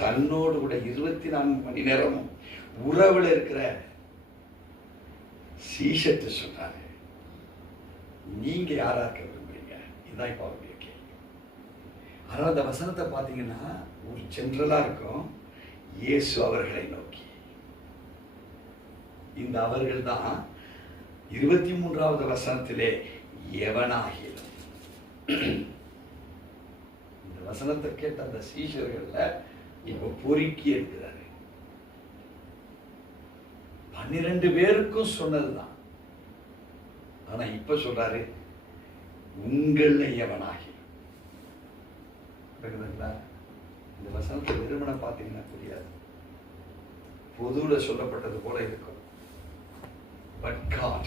தன்னோடு கூட 24 மணி நேரமும் உறவுல இருக்கிற சீஷத்தை சொல்றாரு. நீங்க யாரா இருக்க விரும்புறீங்க? இதுதான் இப்ப அவருடைய கேள்வி. ஆனால் அந்த வசனத்தை பார்த்தீங்கன்னா ஒரு ஜென்ரலா இருக்கும். இயேசு அவர்களை நோக்கி, இந்த அவர்கள் தான் 23வது வசனத்திலே எவனாகிலும். இந்த வசனத்தை கேட்ட அந்த சீஷர்கள்ல இப்ப பொறுக்கி இருக்கிறாரு. 12 பேருக்கும் சொன்னதுதான். ஆனா இப்ப சொல்றாரு, உங்கள எவனாகி. இந்த வசனத்தை வெறுமனை பார்த்தீங்கன்னா புரியாது, பொதுவுல சொல்லப்பட்டது போல இருக்கும். But God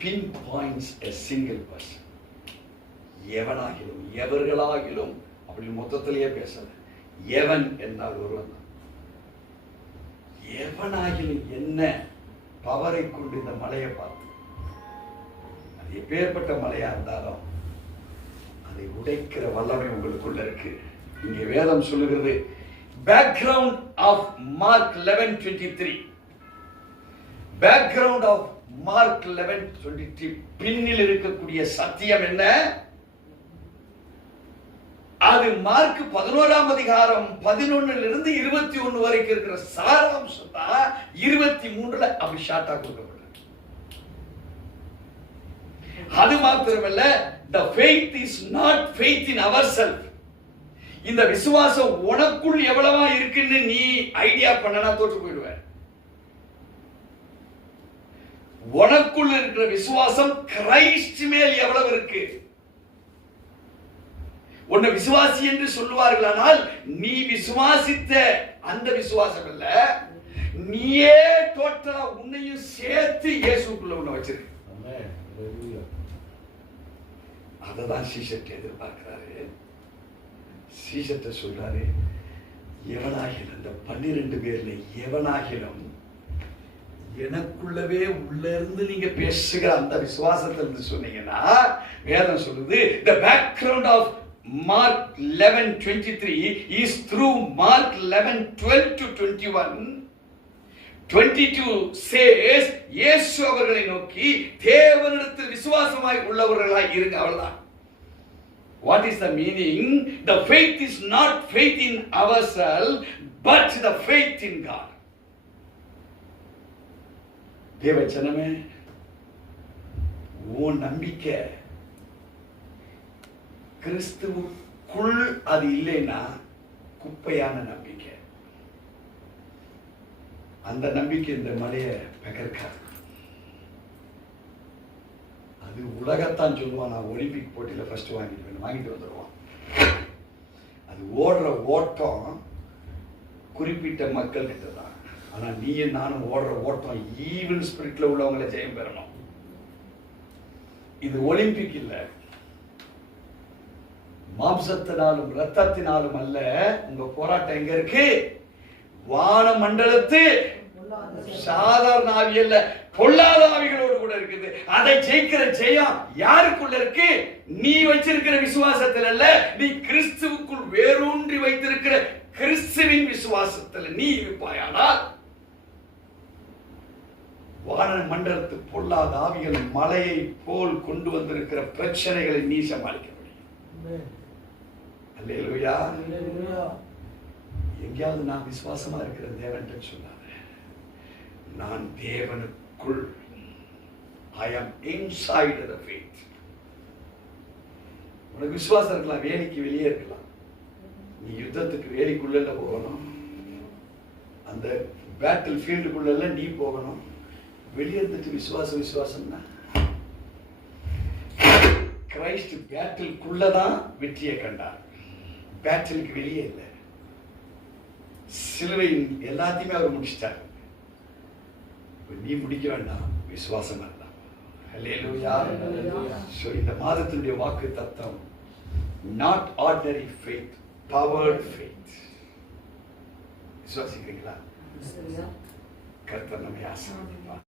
pinpoints a single person. எவனாகிலும், எவர்களாகிலும் அப்படி மொத்தத்திலேயே பேசல. எவன் என்றால் ஒருவன். எவனாகிலும் என்ன பவரை கொண்டு இந்த மலையை பார்த்து, அது எப்பேற்பட்ட மலையா இருந்தாலும் அதை உடைக்கிற வல்லமை உங்களுக்குள்ள இருக்கு. இங்கே வேதம் சொல்லுகிறது, background of Mark 11:23, background of Mark 11:23, பின்னில் இருக்கக்கூடிய சத்தியம் என்ன? அது மார்க் 11ஆம் அதிகாரம் 11 21 வரைக்கும் இருக்கிற சாராம்சம் தான் 23 அப்படி ஷார்ட்டா கொடுக்கப்பட்டது. அது மாத்திரமல்ல, the faith is not faith in ourselves. இந்த விசுவாசம் உனக்குள் எவ்வளவா இருக்குன்னு நீ ஐடியா பண்ணனா தோற்று போயிடுவ. உனக்குள் இருக்கிற விசுவாசம் கிறிஸ்து மேல் எவ்வளவு இருக்கு. உன்னை விசுவாசி என்று சொல்லுவார்களானால் நீ விசுவாசித்த அந்த விசுவாசம் இல்ல, நீயே டோட்டலா உன்னையும் சேர்த்து இயேசுக்குள்ள உன்னை வச்சிருக்க. அததான் சீஷத்தை எதிர்பார்க்கிறாரு. சீஷத்தை சொல்றாரு, எவனாகிலும் அந்த 12 பேர்ல எவனாகிலும் எனக்குள்ளவே உள்ள இருந்து நீங்க பேசுகிற அந்த விசுவாசத்தை இருந்து சொன்னீங்கன்னா, வேதம் சொல்லுது, the background of Mark 11:23 is through Mark 11:12-21. 22 says, இயேசு அவர்களை நோக்கி தேவனிடத்தில் விசுவாசமாய் உள்ளவர்களாய் இருங்க. அவ்வளவுதான். What is the meaning? The faith is not faith in ourselves, but the faith in God. தேவ ஜனமே, உன் நம்பிக்கை கிறிஸ்துவுக்குள் அது இல்லைன்னா குப்பையான நம்பிக்கை. அந்த நம்பிக்கை இந்த மலையை பகர்க்காது. அது உலகத்தான் சொல்லுவான், நான் ஒலிம்பிக் போட்டியில ஃபர்ஸ்ட் வாங்கிட்டு வந்துடுவான். அது ஓடுற ஓட்டம் குறிப்பிட்ட மக்கள் கிட்ட தான். ஆனா நீயும் நானும் ஓடுற ஓட்டம் ஈவில் ஸ்பிரிட்ல உள்ளவங்களை ஜெயம் பெறணும். இது ஒலிம்பிக் இல்ல, மாம்சத்தினாலும் இரத்தத்தினாலும் அல்ல. உங்க போராட்டம் எங்க இருக்கு? வான மண்டலத்து சாதாரண ஆவி அல்ல, பொல்லாத ஆவிகளோடு கூட இருக்குது. அதை ஜெயிக்கிற ஜெயம் யாருக்குள்ள இருக்கு? நீ வச்சிருக்கிற விசுவாசத்தில் அல்ல, நீ கிறிஸ்துவுக்குள் வேரூன்றி வைத்திருக்கிற கிறிஸ்துவின் விசுவாசத்தில் நீ இருப்பாயானால் வான மண்டலத்து பொல்லாத ஆவிகள் மலையை போல் கொண்டு வந்திருக்கிற பிரச்சனைகளை நீ சமாளிக்க முடியும். அல்லேலூயா. எங்கேயாவது நான் விசுவாசமா இருக்கிற தேவன் சொன்னாரு, நான் தேவனுக்குள், I am inside the faith. உனக்கு விசுவாசம் இருக்கலாம், வேலைக்கு வெளியே இருக்கலாம். நீ யுத்தத்துக்கு வேலைக்குள்ள போகணும், அந்த பேட்டில் ஃபீல்டுக்குள்ள நீ போகணும். வெளியே இருந்துட்டு விசுவாசம் தான். கிரைஸ்ட் பேட்டிலுக்குள்ளதான் வெற்றியை கண்டார், பேட்டிலுக்கு வெளியே இல்லை. சிலுவையின் எல்லாத்தையுமே அவர் முடிச்சிட்டார். நீ முடிக்க வேண்டாம், விசுவாசம் வேண்டாம். ஹல்லேலூயா. சோ இந்த மாதத்தினுடைய வாக்கு தத்தம், not ordinary faith, powered faith. விசுவாசிக்கிறீங்களா? கர்த்தர் நம்மை ஆசீர்வதிப்பார்.